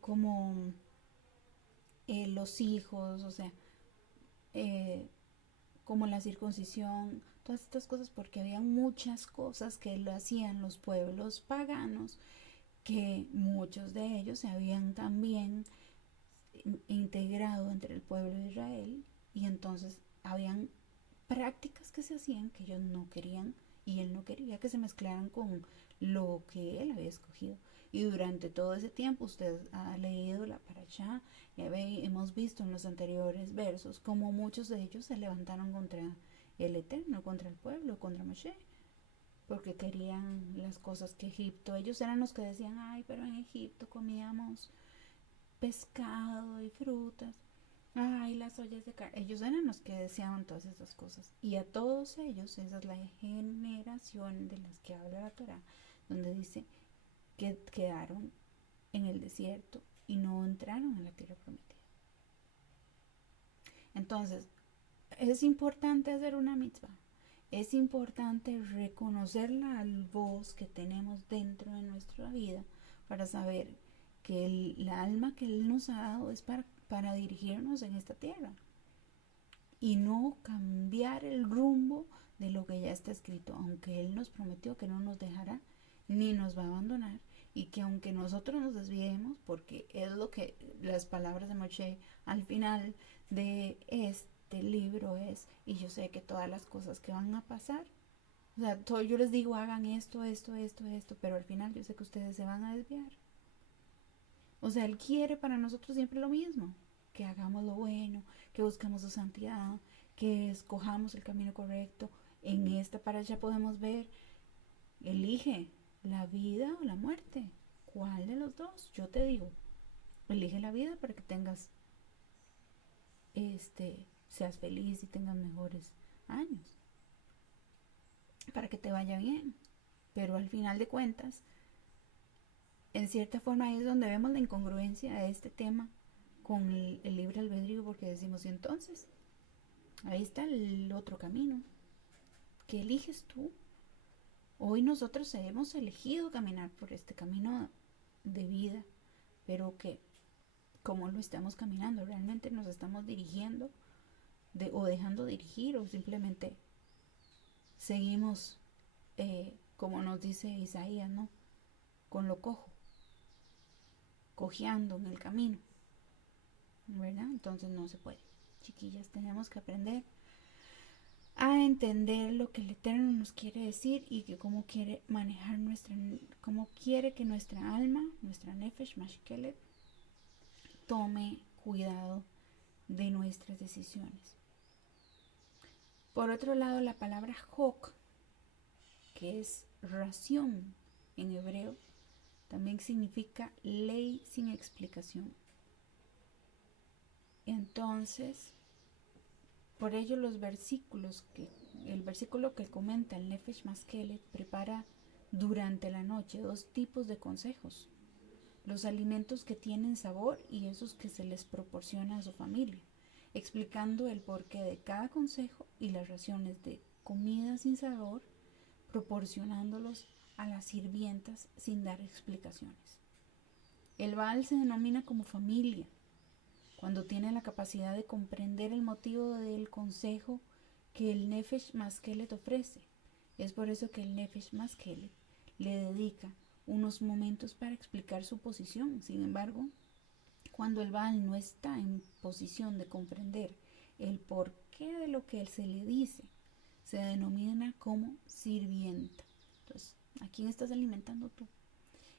como los hijos, o sea, como la circuncisión, todas estas cosas, porque había muchas cosas que lo hacían los pueblos paganos, que muchos de ellos se habían también integrado entre el pueblo de Israel, y entonces habían prácticas que se hacían que ellos no querían y él no quería que se mezclaran con lo que él había escogido. Y durante todo ese tiempo usted ha leído la parashá y hemos visto en los anteriores versos como muchos de ellos se levantaron contra el Eterno, contra el pueblo, contra Moshe, porque querían las cosas que Egipto, ellos eran los que decían, ay, pero en Egipto comíamos pescado y frutas, Ay, las ollas de carne. Ellos eran los que deseaban todas esas cosas. Y a todos ellos, esa es la generación de las que habla la Torá, donde dice que quedaron en el desierto y no entraron en la tierra prometida. Entonces, es importante hacer una mitzvah. Es importante reconocer la voz que tenemos dentro de nuestra vida para saber que la alma que Él nos ha dado es para dirigirnos en esta tierra y no cambiar el rumbo de lo que ya está escrito, aunque Él nos prometió que no nos dejará ni nos va a abandonar y que aunque nosotros nos desviemos, porque es lo que las palabras de Moshe al final de este libro es, y yo sé que todas las cosas que van a pasar, o sea, yo les digo hagan esto, esto, esto, esto, pero al final yo sé que ustedes se van a desviar. O sea, Él quiere para nosotros siempre lo mismo, que hagamos lo bueno, que busquemos su santidad, que escojamos el camino correcto. En esta parasha podemos ver, elige la vida o la muerte. ¿Cuál de los dos? Yo te digo, elige la vida para que tengas, seas feliz y tengas mejores años, para que te vaya bien. Pero al final de cuentas, en cierta forma ahí es donde vemos la incongruencia de este tema con el libre albedrío, porque decimos, y entonces, ahí está el otro camino. ¿Qué eliges tú? Hoy nosotros hemos elegido caminar por este camino de vida, pero que como lo estamos caminando, realmente nos estamos dirigiendo o dejando dirigir o simplemente seguimos, como nos dice Isaías, ¿no? Con lo cojo, cojeando en el camino, ¿verdad? Entonces no se puede. Chiquillas, tenemos que aprender a entender lo que el Eterno nos quiere decir y que cómo quiere manejar cómo quiere que nuestra alma, nuestra Nefesh Mashkelet, tome cuidado de nuestras decisiones. Por otro lado, la palabra Hok, que es ración en hebreo, también significa ley sin explicación. Entonces, por ello el versículo que comenta el Nefesh Maskelet prepara durante la noche dos tipos de consejos: los alimentos que tienen sabor y esos que se les proporciona a su familia, explicando el porqué de cada consejo y las raciones de comida sin sabor, proporcionándolos a las sirvientas sin dar explicaciones. El Baal se denomina como familia cuando tiene la capacidad de comprender el motivo del consejo que el Nefesh Maskelet ofrece. Es por eso que el Nefesh Maskelet le dedica unos momentos para explicar su posición. Sin embargo, cuando el Baal no está en posición de comprender el porqué de lo que se le dice, se denomina como sirvienta. Entonces, ¿a quién estás alimentando tú?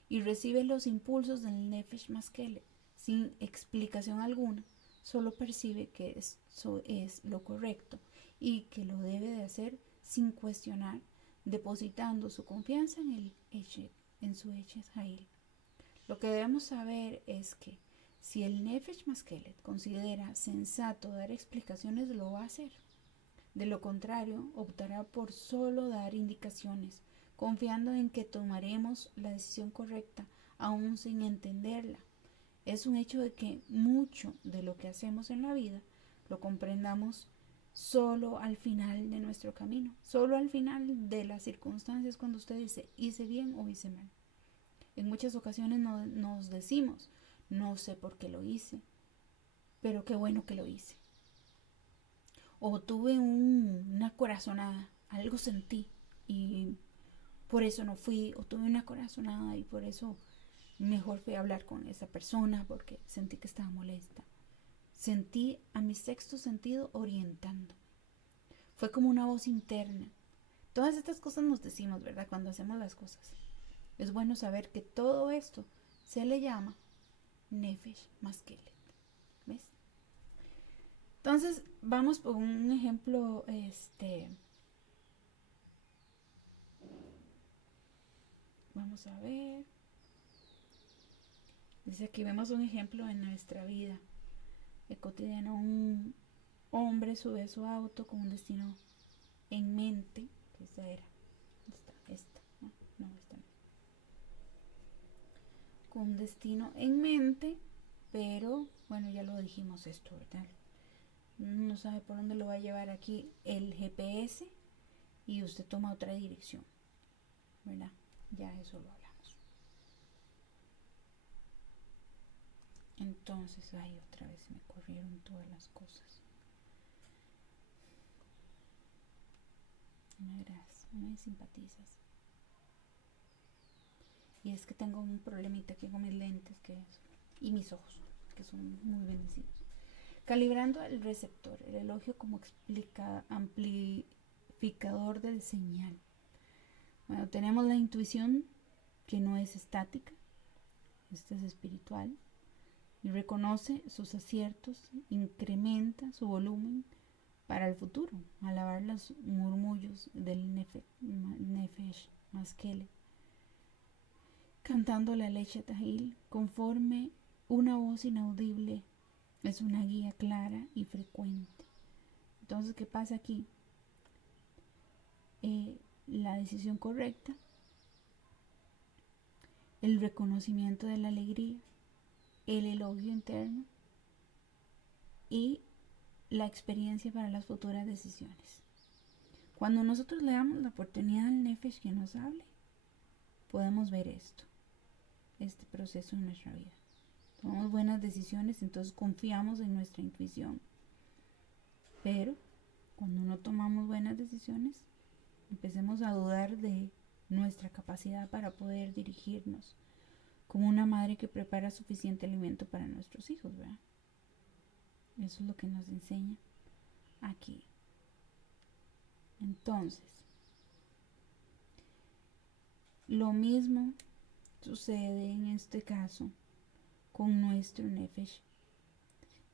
Y recibe los impulsos del Nefesh Maskelet sin explicación alguna, solo percibe que eso es lo correcto y que lo debe de hacer sin cuestionar, depositando su confianza en el Eshet, en su Eshet Hail. Lo que debemos saber es que si el Nefesh Maskelet considera sensato dar explicaciones, lo va a hacer. De lo contrario, optará por solo dar indicaciones, confiando en que tomaremos la decisión correcta, aún sin entenderla. Es un hecho de que mucho de lo que hacemos en la vida lo comprendamos solo al final de nuestro camino, solo al final de las circunstancias cuando usted dice, hice bien o hice mal. En muchas ocasiones nos decimos, no sé por qué lo hice, pero qué bueno que lo hice. O tuve una corazonada, algo sentí y por eso no fui, o tuve una corazonada y por eso mejor fui a hablar con esa persona porque sentí que estaba molesta. Sentí a mi sexto sentido orientándome. Fue como una voz interna. Todas estas cosas nos decimos, ¿verdad? Cuando hacemos las cosas. Es bueno saber que todo esto se le llama Nefesh Maskelet. ¿Ves? Entonces, vamos por un ejemplo, vamos a ver. Dice aquí vemos un ejemplo en nuestra vida. cotidiano, un hombre sube a su auto con un destino en mente, que esa era, esta no, con un destino en mente, pero bueno, ya lo dijimos esto, ¿verdad? No sabe por dónde lo va a llevar aquí el GPS y usted toma otra dirección, ¿verdad? Ya eso lo hablamos. Entonces, ay, otra vez me corrieron todas las cosas. No me simpatizas. Y es que tengo un problemita aquí con mis lentes y mis ojos, que son muy bendecidos. Calibrando el receptor, el elogio como amplificador del señal. Bueno, tenemos la intuición, que no es estática, esta es espiritual, y reconoce sus aciertos, incrementa su volumen para el futuro, alabar los murmullos del Nefesh Maskele, cantando la leche Tahil, conforme una voz inaudible es una guía clara y frecuente. Entonces, ¿qué pasa aquí? La decisión correcta, el reconocimiento de la alegría, el elogio interno y la experiencia para las futuras decisiones. Cuando nosotros le damos la oportunidad al Nefesh que nos hable, podemos ver este proceso en nuestra vida. Tomamos buenas decisiones, entonces confiamos en nuestra intuición. Pero cuando no tomamos buenas decisiones, empecemos a dudar de nuestra capacidad para poder dirigirnos como una madre que prepara suficiente alimento para nuestros hijos, ¿verdad? Eso es lo que nos enseña aquí. Entonces, lo mismo sucede en este caso con nuestro Nefesh,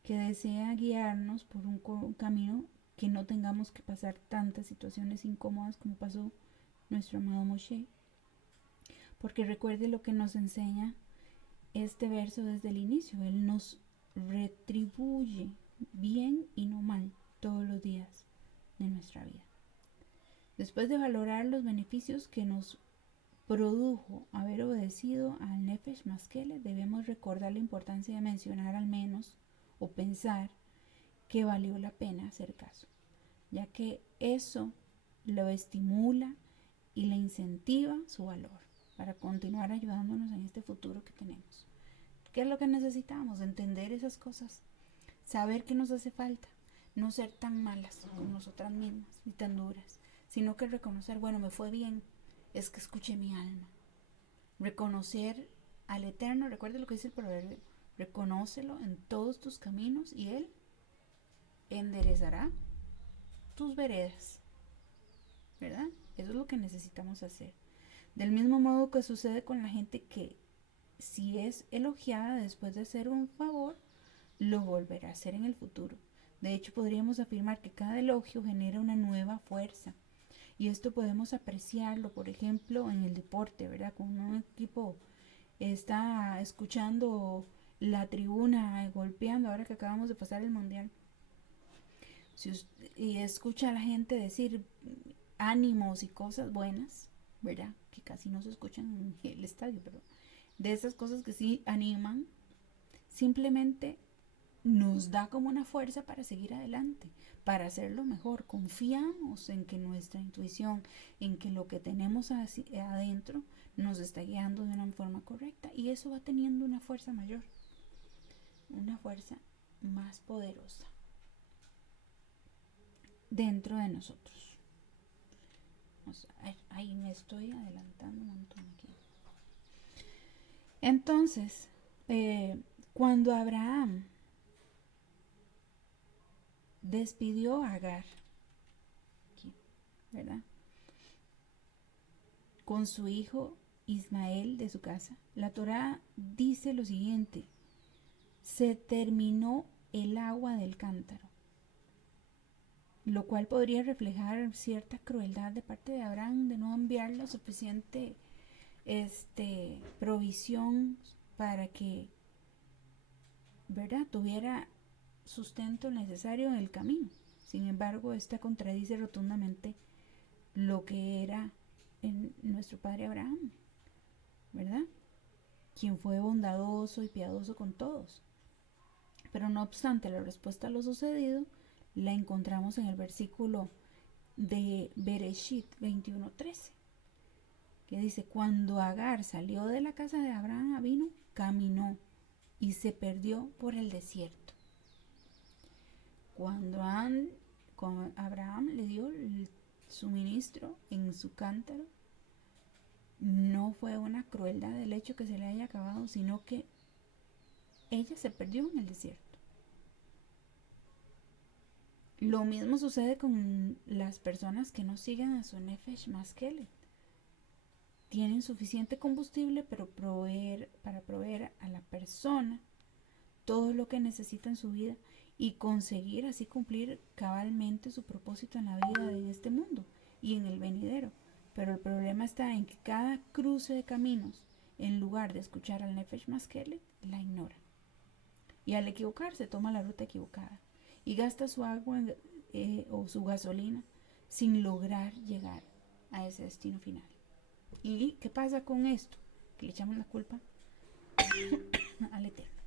que desea guiarnos por un camino que no tengamos que pasar tantas situaciones incómodas como pasó nuestro amado Moshe. Porque recuerde lo que nos enseña este verso desde el inicio. Él nos retribuye bien y no mal todos los días de nuestra vida. Después de valorar los beneficios que nos produjo haber obedecido al Nefesh Maskele, debemos recordar la importancia de mencionar al menos o pensar que valió la pena hacer caso, ya que eso lo estimula y le incentiva su valor para continuar ayudándonos en este futuro que tenemos. ¿Qué es lo que necesitamos? Entender esas cosas, saber que nos hace falta, no ser tan malas con nosotras mismas y tan duras, sino que reconocer, bueno, me fue bien, es que escuché mi alma. Reconocer al Eterno, recuerda lo que dice el proverbio, reconócelo en todos tus caminos y Él enderezará tus veredas, ¿verdad? Eso es lo que necesitamos hacer. Del mismo modo que sucede con la gente que, si es elogiada después de hacer un favor, lo volverá a hacer en el futuro. De hecho, podríamos afirmar que cada elogio genera una nueva fuerza. Y esto podemos apreciarlo, por ejemplo, en el deporte, ¿verdad? Cuando un equipo está escuchando la tribuna golpeando, ahora que acabamos de pasar el mundial, y escucha a la gente decir ánimos y cosas buenas, ¿verdad? Que casi no se escuchan en el estadio, pero de esas cosas que sí animan, simplemente nos da como una fuerza para seguir adelante, para hacerlo mejor. Confiamos en que nuestra intuición, en que lo que tenemos adentro nos está guiando de una forma correcta, y eso va teniendo una fuerza mayor, una fuerza más poderosa dentro de nosotros. Ahí me estoy adelantando un montón aquí. Entonces, cuando Abraham despidió a Agar, ¿verdad?, con su hijo Ismael de su casa, la Torá dice lo siguiente: se terminó el agua del cántaro, lo cual podría reflejar cierta crueldad de parte de Abraham de no enviar la suficiente provisión para que, ¿verdad?, tuviera sustento necesario en el camino. Sin embargo, esta contradice rotundamente lo que era en nuestro padre Abraham, ¿verdad? Quien fue bondadoso y piadoso con todos. Pero no obstante, la respuesta a lo sucedido la encontramos en el versículo de Bereshit 21:13, que dice: cuando Agar salió de la casa de Abraham Avinu, caminó y se perdió por el desierto. Cuando Abraham le dio el suministro en su cántaro, no fue una crueldad del hecho que se le haya acabado, sino que ella se perdió en el desierto. Lo mismo sucede con las personas que no siguen a su Nefesh Maskelet. Tienen suficiente combustible para proveer a la persona todo lo que necesita en su vida y conseguir así cumplir cabalmente su propósito en la vida en este mundo y en el venidero. Pero el problema está en que cada cruce de caminos, en lugar de escuchar al Nefesh Maskelet, la ignora. Y al equivocarse, toma la ruta equivocada y gasta su agua o su gasolina sin lograr llegar a ese destino final. ¿Y qué pasa con esto? Que le echamos la culpa al Eterno,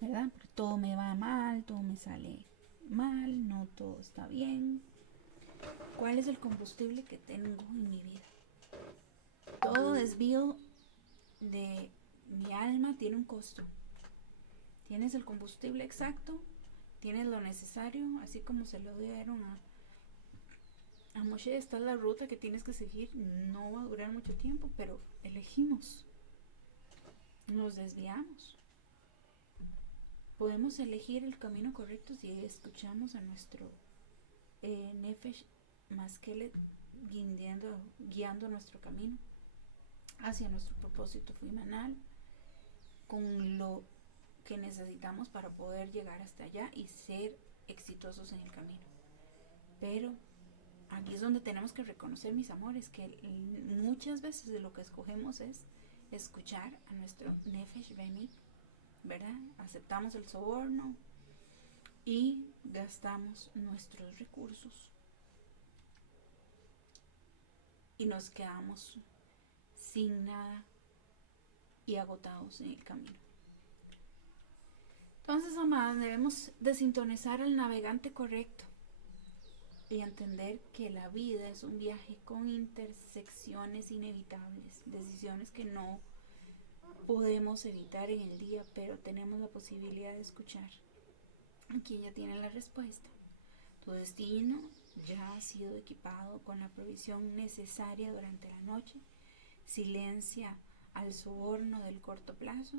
¿verdad? Porque todo me va mal, todo me sale mal, no todo está bien. ¿Cuál es el combustible que tengo en mi vida? Todo desvío de mi alma tiene un costo. Tienes el combustible exacto, tienes lo necesario, así como se lo dieron a Moshe. Esta es la ruta que tienes que seguir. No va a durar mucho tiempo, pero elegimos, nos desviamos. Podemos elegir el camino correcto si escuchamos a nuestro Nefesh Maskelet guiando nuestro camino hacia nuestro propósito final, con lo que necesitamos para poder llegar hasta allá y ser exitosos en el camino. Pero aquí es donde tenemos que reconocer, mis amores, que muchas veces de lo que escogemos es escuchar a nuestro Nefesh Bemit, ¿verdad? Aceptamos el soborno y gastamos nuestros recursos y nos quedamos sin nada y agotados en el camino. Entonces, amadas, debemos de sintonizar al navegante correcto y entender que la vida es un viaje con intersecciones inevitables, decisiones que no podemos evitar en el día, pero tenemos la posibilidad de escuchar a quien ya tiene la respuesta. Tu destino ya ha sido equipado con la provisión necesaria durante la noche. Silencia al soborno del corto plazo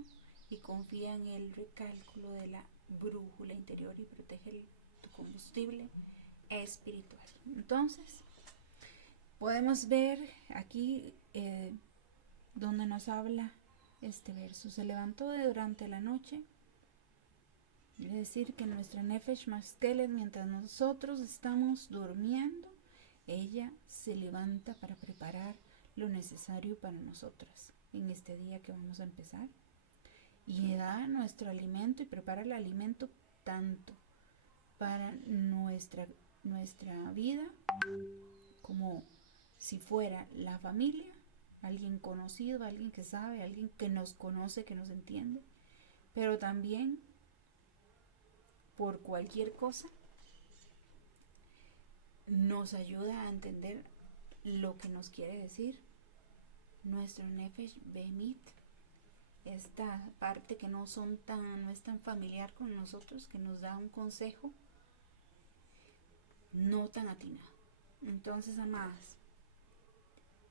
y confía en el recálculo de la brújula interior y protege tu combustible espiritual. Entonces, podemos ver aquí donde nos habla este verso: se levantó durante la noche. Es decir, que nuestra Nefesh Maskelet, mientras nosotros estamos durmiendo, ella se levanta para preparar lo necesario para nosotras en este día que vamos a empezar, y da nuestro alimento y prepara el alimento tanto para nuestra vida como si fuera la familia, alguien conocido, alguien que sabe, alguien que nos conoce, que nos entiende, pero también por cualquier cosa nos ayuda a entender lo que nos quiere decir nuestro Nefesh Bemit, esta parte que no es tan familiar con nosotros, que nos da un consejo no tan atinado. Entonces, amadas,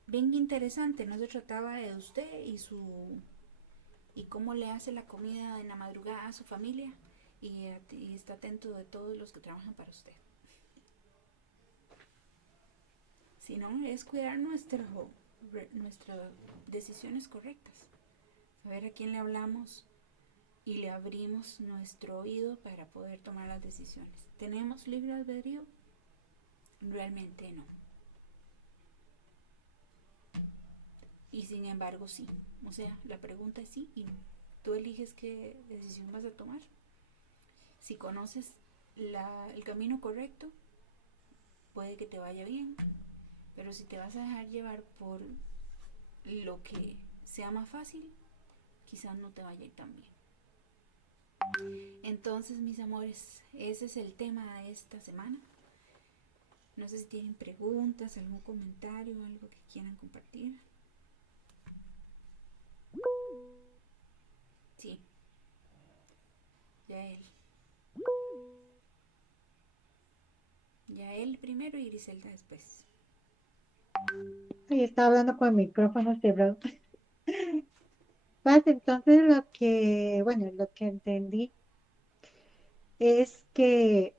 bien interesante, no se trataba de usted y cómo le hace la comida en la madrugada a su familia y está atento de todos los que trabajan para usted, sino es cuidar nuestras decisiones correctas, saber a quién le hablamos y le abrimos nuestro oído para poder tomar las decisiones. ¿Tenemos libre albedrío? Realmente no. Y sin embargo sí. O sea, la pregunta es sí y no. Tú eliges qué decisión vas a tomar. Si conoces el camino correcto, puede que te vaya bien, pero si te vas a dejar llevar por lo que sea más fácil, quizás no te vaya a ir tan bien. Entonces, mis amores, ese es el tema de esta semana. No sé si tienen preguntas, algún comentario, algo que quieran compartir. Sí, Yael. Yael primero y Griselda después. Y estaba hablando con el micrófono cerrado. Pues entonces bueno, lo que entendí es que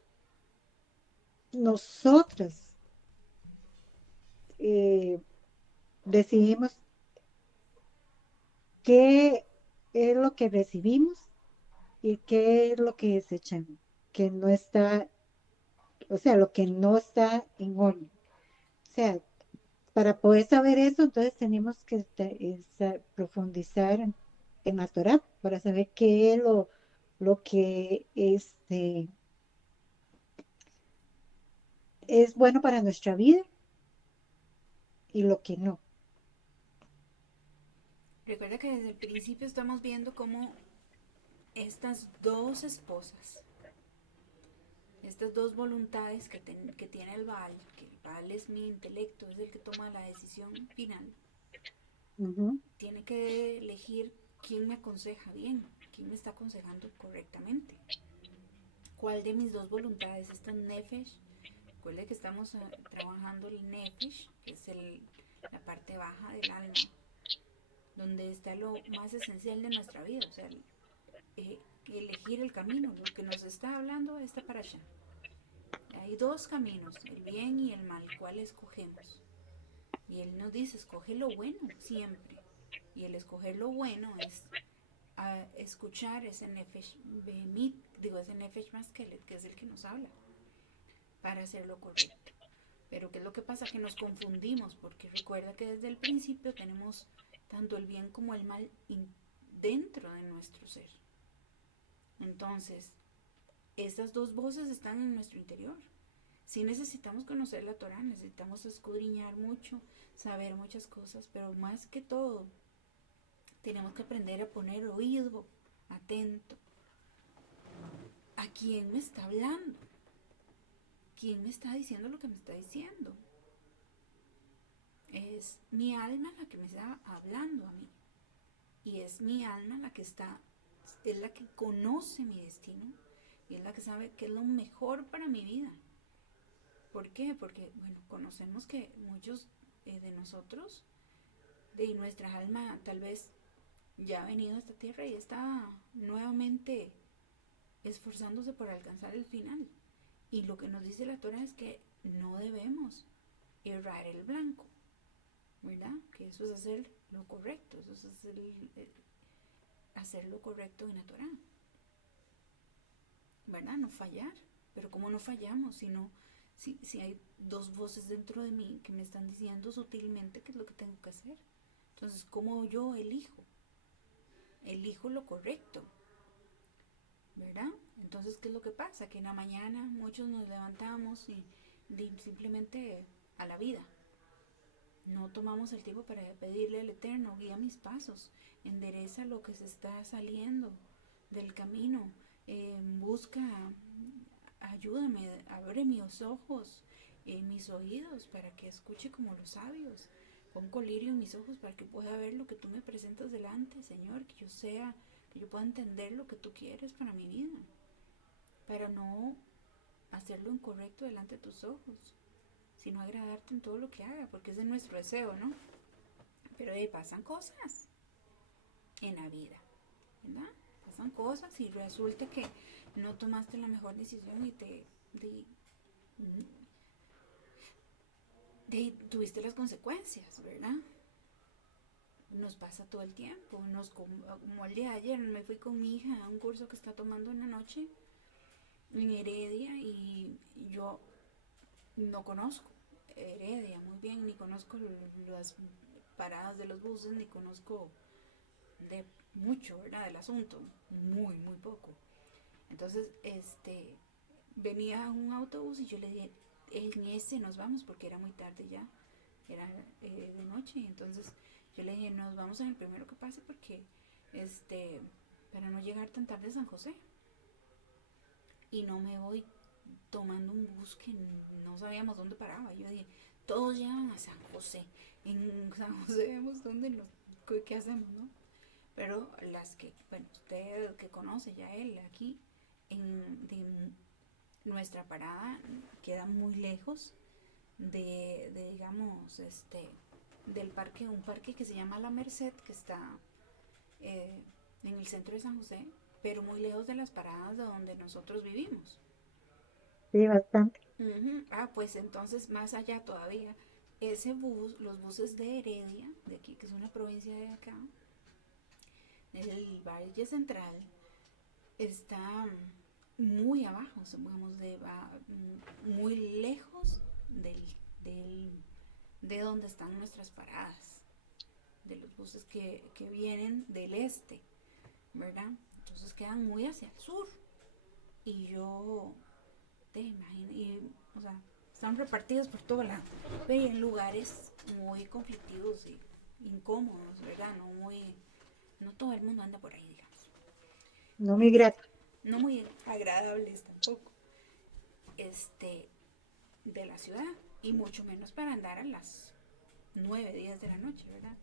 nosotros eh, decidimos qué es lo que recibimos y qué es lo que desechamos, que no está, o sea, lo que no está en orden. O sea, para poder saber eso, entonces tenemos que profundizar en la Torá para saber qué es lo que es bueno para nuestra vida y lo que no. Recuerda que desde el principio estamos viendo cómo estas dos esposas, estas dos voluntades que tiene el Baal, que el Baal es mi intelecto, es el que toma la decisión final, Ujú, tiene que elegir quién me aconseja bien, quién me está aconsejando correctamente. ¿Cuál de mis dos voluntades? Esta Nefesh. Recuerde que estamos trabajando el Nefesh, que es la parte baja del alma, donde está lo más esencial de nuestra vida, o sea, elegir el camino, lo que nos está hablando esta parasha. Hay dos caminos, el bien y el mal, ¿cuál escogemos? Y él nos dice, escoge lo bueno siempre. Y el escoger lo bueno es escuchar ese Nefesh Behemit, ese Nefesh Maskelet, que es el que nos habla, para hacer lo correcto. Pero ¿qué es lo que pasa? Que nos confundimos, porque recuerda que desde el principio tenemos tanto el bien como el mal dentro de nuestro ser. Entonces, estas dos voces están en nuestro interior. Sí necesitamos conocer la Torah, necesitamos escudriñar mucho, saber muchas cosas, pero más que todo, tenemos que aprender a poner oído atento a quién me está hablando, quién me está diciendo lo que me está diciendo. Es mi alma la que me está hablando a mí. Y es mi alma la que es la que conoce mi destino y es la que sabe qué es lo mejor para mi vida. ¿Por qué? Porque, bueno, conocemos que muchos de nosotros, de nuestra alma, tal vez ya ha venido a esta tierra y está nuevamente esforzándose por alcanzar el final. Y lo que nos dice la Torah es que no debemos errar el blanco, ¿verdad? Que eso es hacer lo correcto, eso es hacer lo correcto en la Torah, ¿verdad? No fallar. Pero ¿cómo no fallamos si hay dos voces dentro de mí que me están diciendo sutilmente qué es lo que tengo que hacer? Entonces, ¿cómo yo elijo? Elijo lo correcto, ¿verdad? Entonces, ¿qué es lo que pasa? Que en la mañana muchos nos levantamos y simplemente a la vida. No tomamos el tiempo para pedirle al Eterno, guía mis pasos, endereza lo que se está saliendo del camino, busca, ayúdame, abre mis ojos, mis oídos para que escuche como los sabios. Pon colirio en mis ojos para que pueda ver lo que tú me presentas delante, Señor, que yo pueda entender lo que tú quieres para mi vida, para no hacer lo incorrecto delante de tus ojos, sino agradarte en todo lo que haga, porque ese es nuestro deseo, ¿no? Pero pasan cosas en la vida, ¿verdad? Pasan cosas y resulta que no tomaste la mejor decisión y tuviste las consecuencias, ¿verdad? Nos pasa todo el tiempo. Como el día de ayer me fui con mi hija a un curso que está tomando en la noche en Heredia y yo no conozco Heredia muy bien, ni conozco las paradas de los buses, ni conozco de mucho, ¿verdad? Del asunto, muy, muy poco. Entonces, venía un autobús y yo le dije, en ese nos vamos porque era muy tarde ya, era de noche. Entonces yo le dije, nos vamos en el primero que pase porque, para no llegar tan tarde a San José. Y no me voy tomando un bus que no sabíamos dónde paraba. Yo dije, todos llevan a San José. En San José vemos dónde qué hacemos, ¿no? Pero las que, bueno, usted que conoce ya él aquí, de nuestra parada queda muy lejos de digamos, del parque, un parque que se llama La Merced, que está eh, en el centro de San José, pero muy lejos de las paradas de donde nosotros vivimos. Sí, bastante. Ah, pues entonces más allá todavía, ese bus, los buses de Heredia, de aquí, que es una provincia de acá, el Valle Central, está muy abajo, supongamos, muy lejos del, de donde están nuestras paradas, de los buses que vienen del este, ¿verdad? Entonces quedan muy hacia el sur. Y yo, te imagino, o sea, están repartidos por todo lado, pero en lugares muy conflictivos y incómodos, ¿verdad? No todo el mundo anda por ahí, digamos. No muy grato. No muy agradables tampoco, este, de la ciudad, y mucho menos para andar a las 9, 10 de la noche, ¿verdad?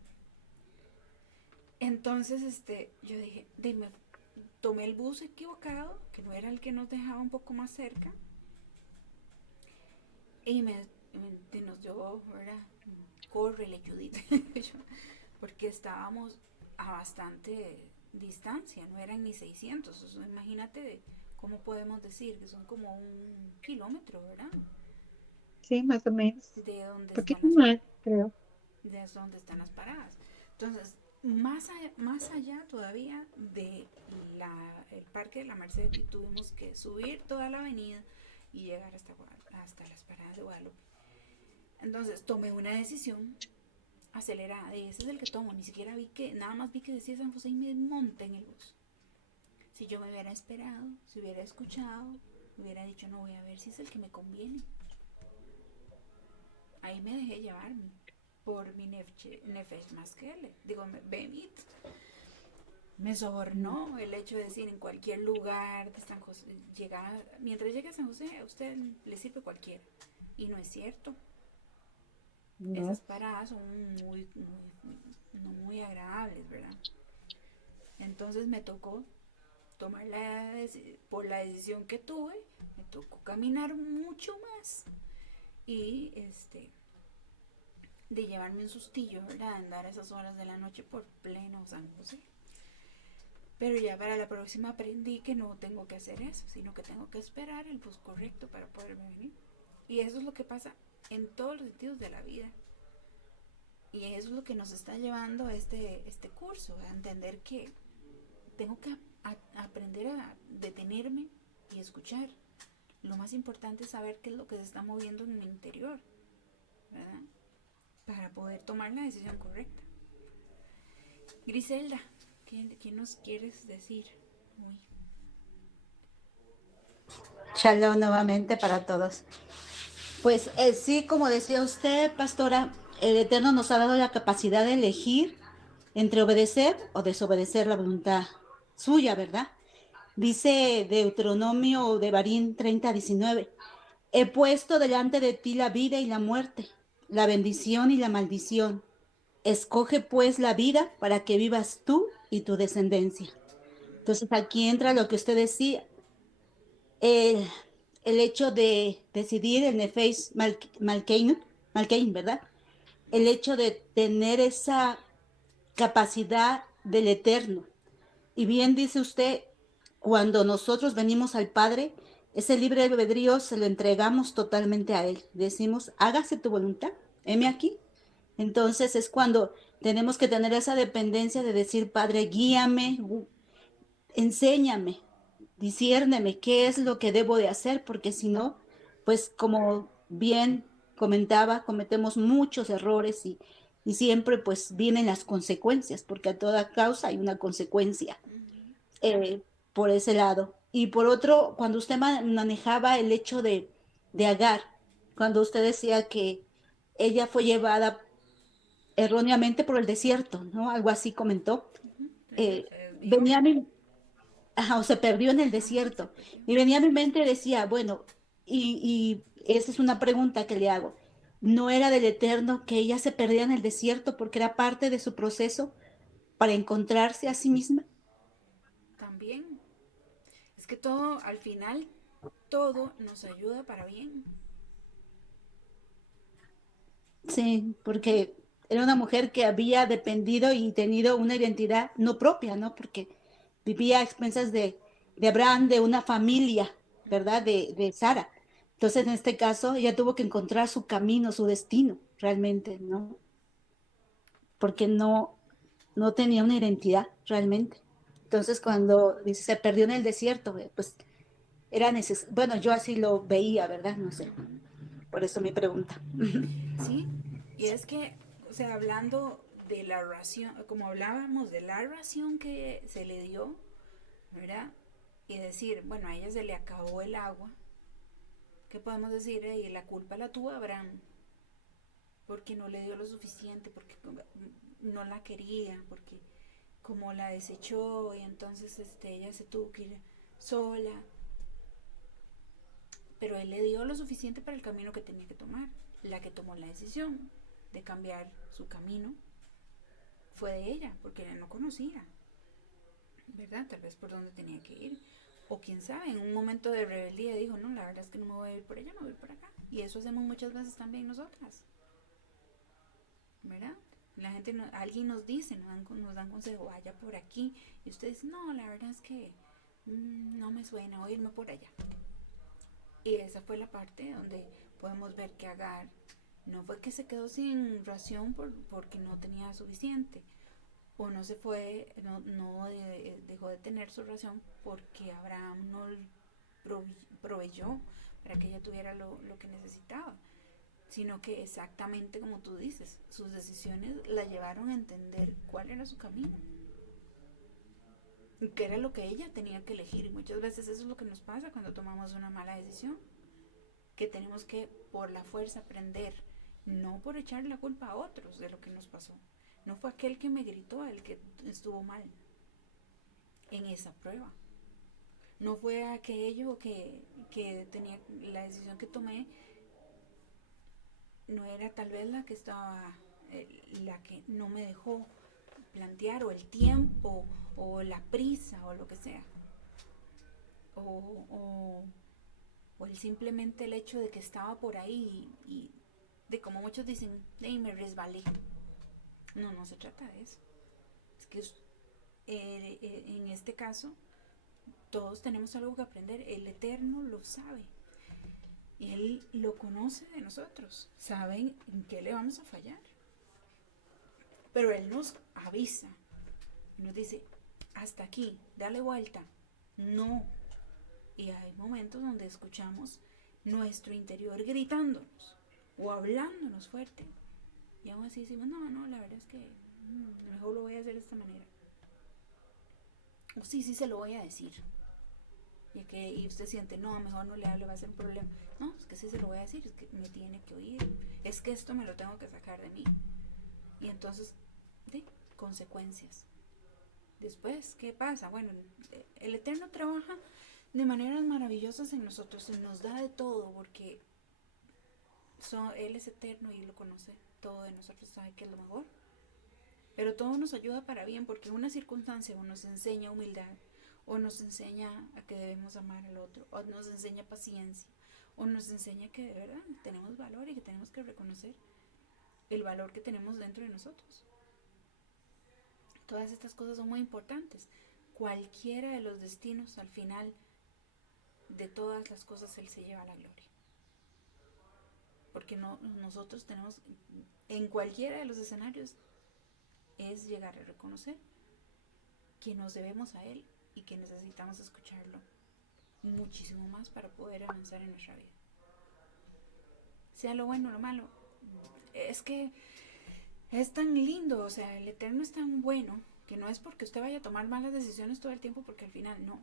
Entonces, yo dije, dime, tomé el bus equivocado, que no era el que nos dejaba un poco más cerca, y nos dio, ¿verdad? Corre, le ayudita, porque estábamos a bastante distancia, no eran ni 600, o sea, imagínate cómo podemos decir que son como 1 kilómetro, ¿verdad? Sí, más o menos. De donde Un están poquito más, creo. de donde están las paradas. Entonces, más allá todavía de el Parque de la Merced, y tuvimos que subir toda la avenida y llegar hasta las paradas de Guadalupe. Entonces, tomé una decisión acelerada, y ese es el que tomo, ni siquiera nada más vi que decía San José y me monté en el bus. Si yo me hubiera esperado, si hubiera escuchado, hubiera dicho, no, voy a ver si es el que me conviene. Ahí me dejé llevarme por mi Nefesh Maskele, digo, Bemit. Me sobornó el hecho de decir en cualquier lugar de San José, mientras llegue a San José, a usted le sirve cualquiera. Y no es cierto. No. Esas paradas son no muy agradables, ¿verdad? Entonces me tocó tomar por la decisión que tuve, me tocó caminar mucho más y de llevarme un sustillo, ¿verdad? Andar a esas horas de la noche por pleno San José. Pero ya para la próxima aprendí que no tengo que hacer eso, sino que tengo que esperar el bus correcto para poderme venir. Y eso es lo que pasa en todos los sentidos de la vida. Y eso es lo que nos está llevando este curso, a entender que tengo que aprender a detenerme y escuchar. Lo más importante es saber qué es lo que se está moviendo en mi interior, ¿verdad? Para poder tomar la decisión correcta. Griselda, ¿qué nos quieres decir hoy? Shalom nuevamente para todos. Pues sí, como decía usted, pastora, el Eterno nos ha dado la capacidad de elegir entre obedecer o desobedecer la voluntad suya, ¿verdad? Dice Deuteronomio de Barín 30:19, he puesto delante de ti la vida y la muerte, la bendición y la maldición. Escoge pues la vida para que vivas tú y tu descendencia. Entonces aquí entra lo que usted decía, el, el hecho de decidir el Nefesh Malkein, ¿verdad? El hecho de tener esa capacidad del Eterno. Y bien dice usted, cuando nosotros venimos al Padre, ese libre albedrío se lo entregamos totalmente a Él. Decimos, hágase tu voluntad, heme aquí. Entonces es cuando tenemos que tener esa dependencia de decir, Padre, guíame, enséñame, disciérneme qué es lo que debo de hacer, porque si no, pues como bien comentaba, cometemos muchos errores y siempre pues vienen las consecuencias, porque a toda causa hay una consecuencia Uh -huh. eh, por ese lado. Y por otro, cuando usted manejaba el hecho de Agar, cuando usted decía que ella fue llevada erróneamente por el desierto, ¿no? Algo así comentó. Ujú, se desvió. Venía a mi, ajá, o se perdió en el Ajá, se desierto. perdió. Y venía a mi mente y decía, bueno, y esa es una pregunta que le hago. ¿No era del Eterno que ella se perdía en el desierto porque era parte de su proceso para encontrarse a sí misma? También. Es que todo, al final, todo nos ayuda para bien. Sí, porque era una mujer que había dependido y tenido una identidad no propia, ¿no? Porque vivía a expensas de Abraham, de una familia, ¿verdad? De Sara. Entonces, en este caso, ella tuvo que encontrar su camino, su destino, realmente, ¿no? Porque no tenía una identidad, realmente. Entonces, cuando dice, se perdió en el desierto, pues era necesario, bueno, yo así lo veía, ¿verdad? No sé, Ujú. por eso mi pregunta. Sí, y es que, o sea, hablando de la ración, como hablábamos de la ración que se le dio, ¿verdad? Y decir, bueno, a ella se le acabó el agua. ¿Qué podemos decir? Y la culpa la tuvo Abraham, porque no le dio lo suficiente, porque no la quería, porque como la desechó y entonces ella se tuvo que ir sola, pero él le dio lo suficiente para el camino que tenía que tomar. La que tomó la decisión de cambiar su camino fue de ella, porque él no conocía, ¿verdad? Tal vez por dónde tenía que ir. O quién sabe, en un momento de rebeldía dijo, no, la verdad es que no me voy a ir por allá, me voy por acá. Y eso hacemos muchas veces también nosotras, ¿verdad? La gente, alguien nos dice, nos dan consejo, vaya por aquí. Y usted dice, no, la verdad es que no me suena, voy a irme por allá. Y esa fue la parte donde podemos ver que Agar no fue que se quedó sin ración porque no tenía suficiente, o no se fue, dejó de tener su ración porque Abraham no proveyó para que ella tuviera lo que necesitaba, sino que exactamente como tú dices, sus decisiones la llevaron a entender cuál era su camino, qué era lo que ella tenía que elegir. Y muchas veces eso es lo que nos pasa cuando tomamos una mala decisión, que tenemos que por la fuerza aprender, no por echar la culpa a otros de lo que nos pasó. No fue aquel que me gritó el que estuvo mal en esa prueba. No fue aquello que tenía, la decisión que tomé no era tal vez la que estaba, la que no me dejó plantear, o el tiempo, o la prisa, o lo que sea. O, o, o el simplemente el hecho de que estaba por ahí y de como muchos dicen, hey, me resbalé. No, no se trata de eso. Es que en este caso todos tenemos algo que aprender. El Eterno lo sabe. Él lo conoce de nosotros. Saben en qué le vamos a fallar. Pero Él nos avisa. Y nos dice, hasta aquí, dale vuelta. No. Y hay momentos donde escuchamos nuestro interior gritándonos o hablándonos fuerte. Y aún así decimos, no, no, la verdad es que mejor lo voy a hacer de esta manera. O sí, sí se lo voy a decir. Y usted siente, no, mejor no le hable, va a ser un problema. No, es que sí se lo voy a decir, es que me tiene que oír. Es que esto me lo tengo que sacar de mí. Y entonces, de consecuencias. Después, ¿qué pasa? Bueno, el Eterno trabaja de maneras maravillosas en nosotros, y nos da de todo, porque Él es eterno y Él lo conoce todo de nosotros, sabe que es lo mejor. Pero todo nos ayuda para bien, porque una circunstancia o nos enseña humildad, o nos enseña a que debemos amar al otro, o nos enseña paciencia, o nos enseña que de verdad tenemos valor y que tenemos que reconocer el valor que tenemos dentro de nosotros. Todas estas cosas son muy importantes. Cualquiera de los destinos, al final de todas las cosas, Él se lleva la gloria. Porque nosotros tenemos, en cualquiera de los escenarios, es llegar a reconocer que nos debemos a Él y que necesitamos escucharlo muchísimo más para poder avanzar en nuestra vida. Sea lo bueno o lo malo. Es que es tan lindo, o sea, el Eterno es tan bueno que no es porque usted vaya a tomar malas decisiones todo el tiempo, porque al final no,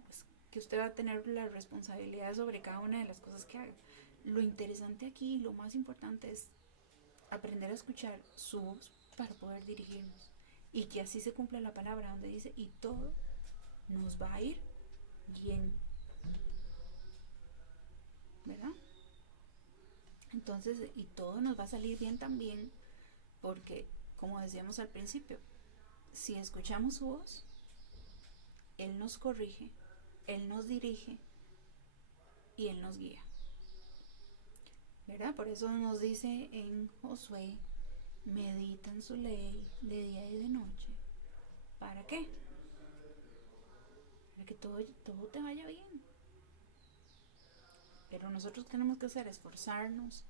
que usted va a tener la responsabilidad sobre cada una de las cosas que haga. Lo interesante aquí, lo más importante es aprender a escuchar su voz para poder dirigirnos. Y que así se cumpla la palabra donde dice, y todo nos va a ir bien. ¿Verdad? Entonces, y todo nos va a salir bien también, porque, como decíamos al principio, si escuchamos su voz, Él nos corrige, Él nos dirige y Él nos guía. ¿Verdad? Por eso nos dice en Josué, medita en su ley de día y de noche. ¿Para qué? Para que todo te vaya bien. Pero nosotros tenemos que hacer esforzarnos.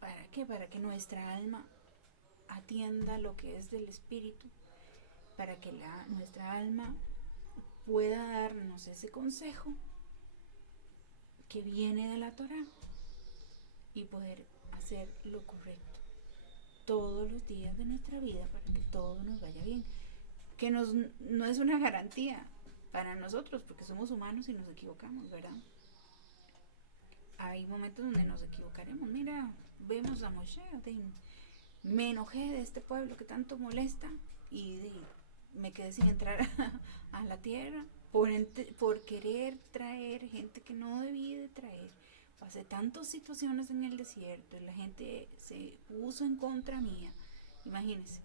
¿Para qué? Para que nuestra alma atienda lo que es del espíritu, para que nuestra alma pueda darnos ese consejo que viene de la Torá y poder hacer lo correcto todos los días de nuestra vida para que todo nos vaya bien. Que no es una garantía para nosotros porque somos humanos y nos equivocamos, ¿verdad? Hay momentos donde nos equivocaremos. Mira, vemos a Moshe, me enojé de este pueblo que tanto molesta y me quedé sin entrar a la tierra por querer traer gente que no debí de traer. Pasé tantas situaciones en el desierto y la gente se puso en contra mía, imagínense.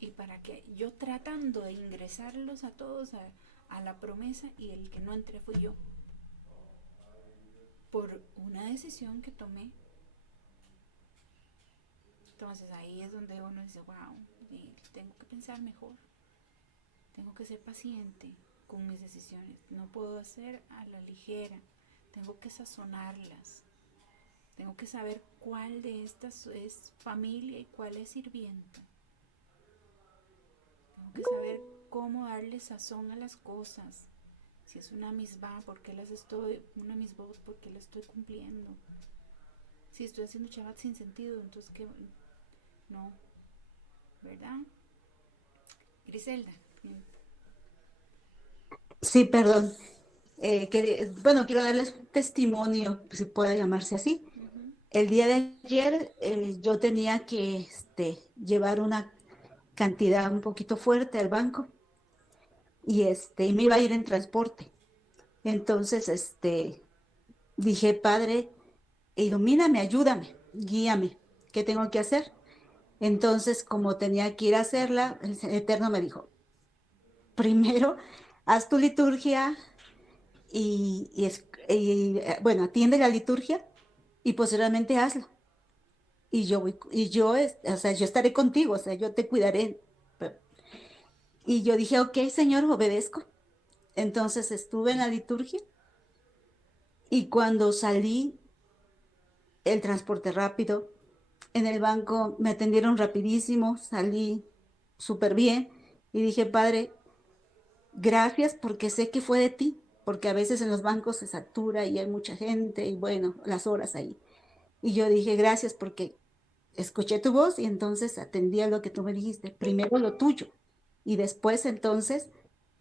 Y para que yo tratando de ingresarlos a todos a la promesa y el que no entré fui yo. Por una decisión que tomé. Entonces ahí es donde uno dice, wow, tengo que pensar mejor. Tengo que ser paciente con mis decisiones. No puedo hacer a la ligera. Tengo que sazonarlas. Tengo que saber cuál de estas es familia y cuál es sirvienta. Tengo que saber cómo darle sazón a las cosas. Si es una misbah, ¿por qué la estoy cumpliendo? Si estoy haciendo Shabbat sin sentido, entonces ¿qué? No, ¿verdad? Griselda. Sí, perdón. Bueno, quiero darles un testimonio, si puede llamarse así. Uh-huh. El día de ayer yo tenía que llevar una cantidad un poquito fuerte al banco y me iba a ir en transporte. Entonces, dije, Padre, ilumíname, ayúdame, guíame, ¿qué tengo que hacer? Entonces, como tenía que ir a hacerla, el Eterno me dijo, primero, haz tu liturgia bueno, atiende la liturgia y posteriormente hazla. O sea, yo estaré contigo, o sea, yo te cuidaré. Y yo dije, ok, Señor, obedezco. Entonces estuve en la liturgia y cuando salí, el transporte rápido, en el banco me atendieron rapidísimo, salí súper bien y dije, Padre, gracias porque sé que fue de ti, porque a veces en los bancos se satura y hay mucha gente y bueno, las horas ahí. Y yo dije, gracias porque escuché tu voz y entonces atendí a lo que tú me dijiste. Primero lo tuyo y después entonces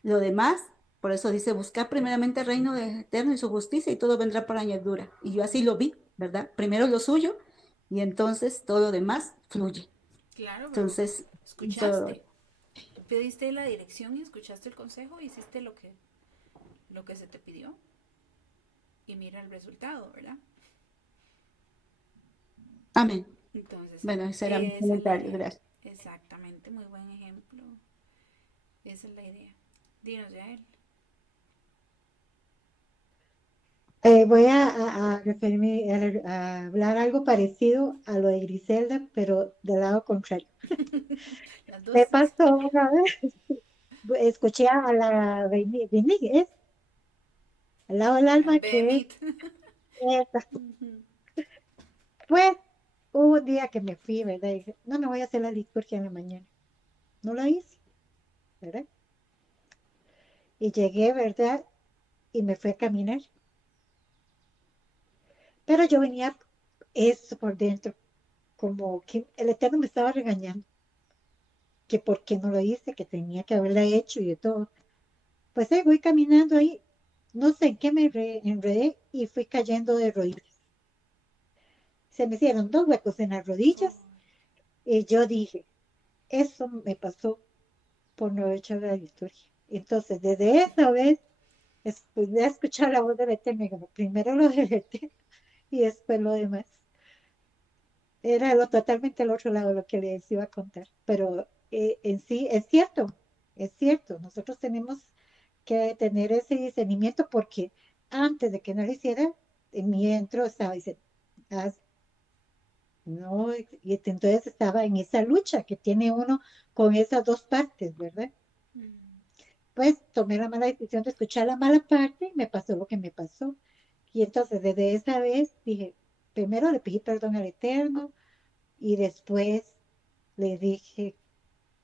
lo demás. Por eso dice, buscar primeramente el reino de eterno y su justicia y todo vendrá por añadidura. Y yo así lo vi, ¿verdad? Primero lo suyo y entonces todo lo demás fluye. Claro, pero Entonces, todo. escuchaste. Tú pediste la dirección y escuchaste el consejo y hiciste lo que se te pidió. Y mira el resultado, ¿verdad? Amén. Entonces, Bueno, ese era mi esa es la comentario, idea. gracias. Exactamente, muy buen ejemplo. Esa es la idea. Dinos, Yael. Voy a referirme a hablar algo parecido a lo de Griselda, pero del lado contrario. Las Me dos. pasó una vez, escuché a la Benítez, al lado del alma que es Bemit. esa. Pues hubo un día que me fui, ¿verdad? Y dije, no, no voy a hacer la liturgia en la mañana. No la hice, ¿verdad? Y llegué, ¿verdad? Y me fui a caminar. Pero yo venía eso por dentro, como que el Eterno me estaba regañando. que por qué no lo hice, que tenía que haberla hecho y de todo. Pues ahí voy caminando ahí, no sé en qué me enredé y fui cayendo de rodillas. Se me hicieron 2 huecos en las rodillas y yo dije, eso me pasó por no haber hecho la liturgia. Entonces, desde esa vez, de escuchar la voz del Eterno, como primero lo del Eterno y después lo demás. Era totalmente el otro lado lo que les iba a contar. Pero en sí es cierto. Nosotros tenemos que tener ese discernimiento porque antes de que no lo hiciera, en mi dentro estaba diciendo, "Haz". No, y entonces estaba en esa lucha que tiene uno con esas dos partes, ¿verdad? Pues tomé la mala decisión de escuchar la mala parte y me pasó lo que me pasó. Y entonces desde esa vez dije, primero le pedí perdón al Eterno y después le dije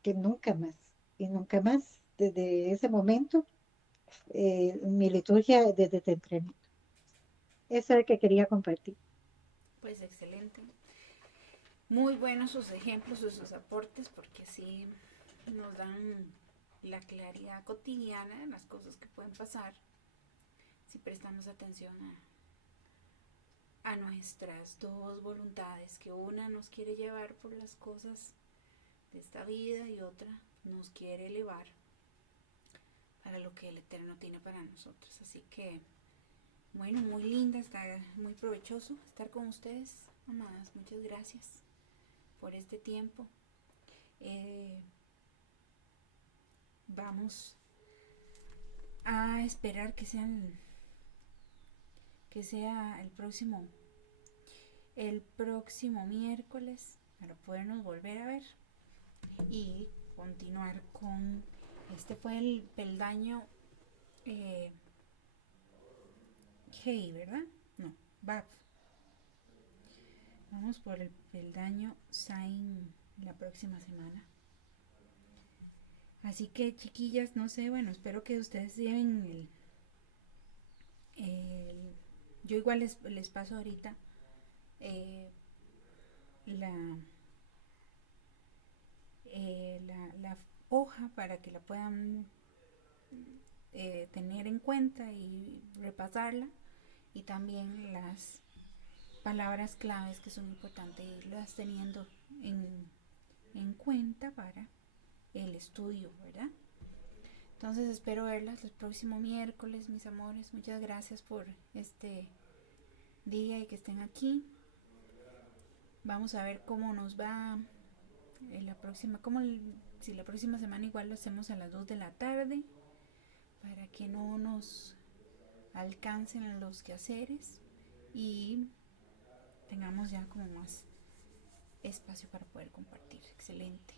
que nunca más y nunca más. Desde ese momento, mi liturgia desde temprano. Eso es lo que quería compartir. Pues excelente. Muy buenos sus ejemplos y sus aportes porque sí nos dan la claridad cotidiana de las cosas que pueden pasar si prestamos atención a nuestras dos voluntades, que una nos quiere llevar por las cosas de esta vida y otra nos quiere elevar para lo que el Eterno tiene para nosotros. Así que, bueno, muy linda, está muy provechoso estar con ustedes, amadas. Muchas gracias por este tiempo. Vamos a esperar que sea el próximo miércoles para podernos volver a ver y continuar con este fue el peldaño Hey, ¿verdad? No, Bab. Vamos por el peldaño Sain la próxima semana. Así que chiquillas, no sé, bueno, espero que ustedes lleven yo igual les paso ahorita la, la hoja para que la puedan tener en cuenta y repasarla y también las palabras claves que son importantes irlas teniendo en cuenta para el estudio, ¿verdad? Entonces espero verlas el próximo miércoles, mis amores. Muchas gracias por este día y que estén aquí. Vamos a ver cómo nos va la próxima, si la próxima semana igual lo hacemos a las 2 de la tarde para que no nos alcancen los quehaceres y tengamos ya como más espacio para poder compartir. Excelente.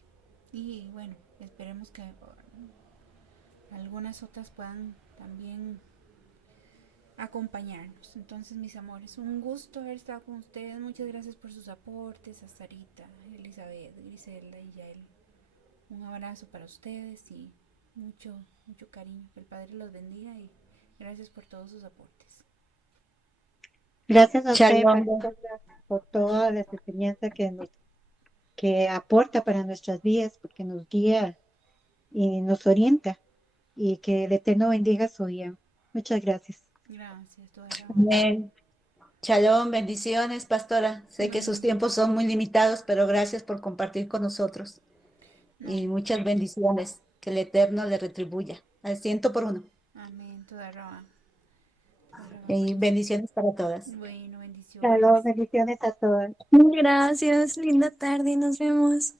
Y bueno, esperemos que algunas otras puedan también acompañarnos. Entonces, mis amores, un gusto haber estado con ustedes. Muchas gracias por sus aportes, a Sarita, Elizabeth, Griselda y Yael. Un abrazo para ustedes y mucho, mucho cariño. Que el Padre los bendiga y gracias por todos sus aportes. Gracias a usted, Shalom. Pastora, por todas las enseñanzas que aporta para nuestras vidas, porque nos guía y nos orienta. Y que el Eterno bendiga su día. Muchas gracias. Gracias, toda Amén. Shalom, bendiciones, pastora. Sé que sus tiempos son muy limitados, pero gracias por compartir con nosotros. Y muchas bendiciones. Que el Eterno le retribuya. Al 100 por 1. Amén, toda Rabá. Y bendiciones para todas. Bueno, bendiciones. Saludos, bendiciones a todas. Gracias, linda tarde, nos vemos.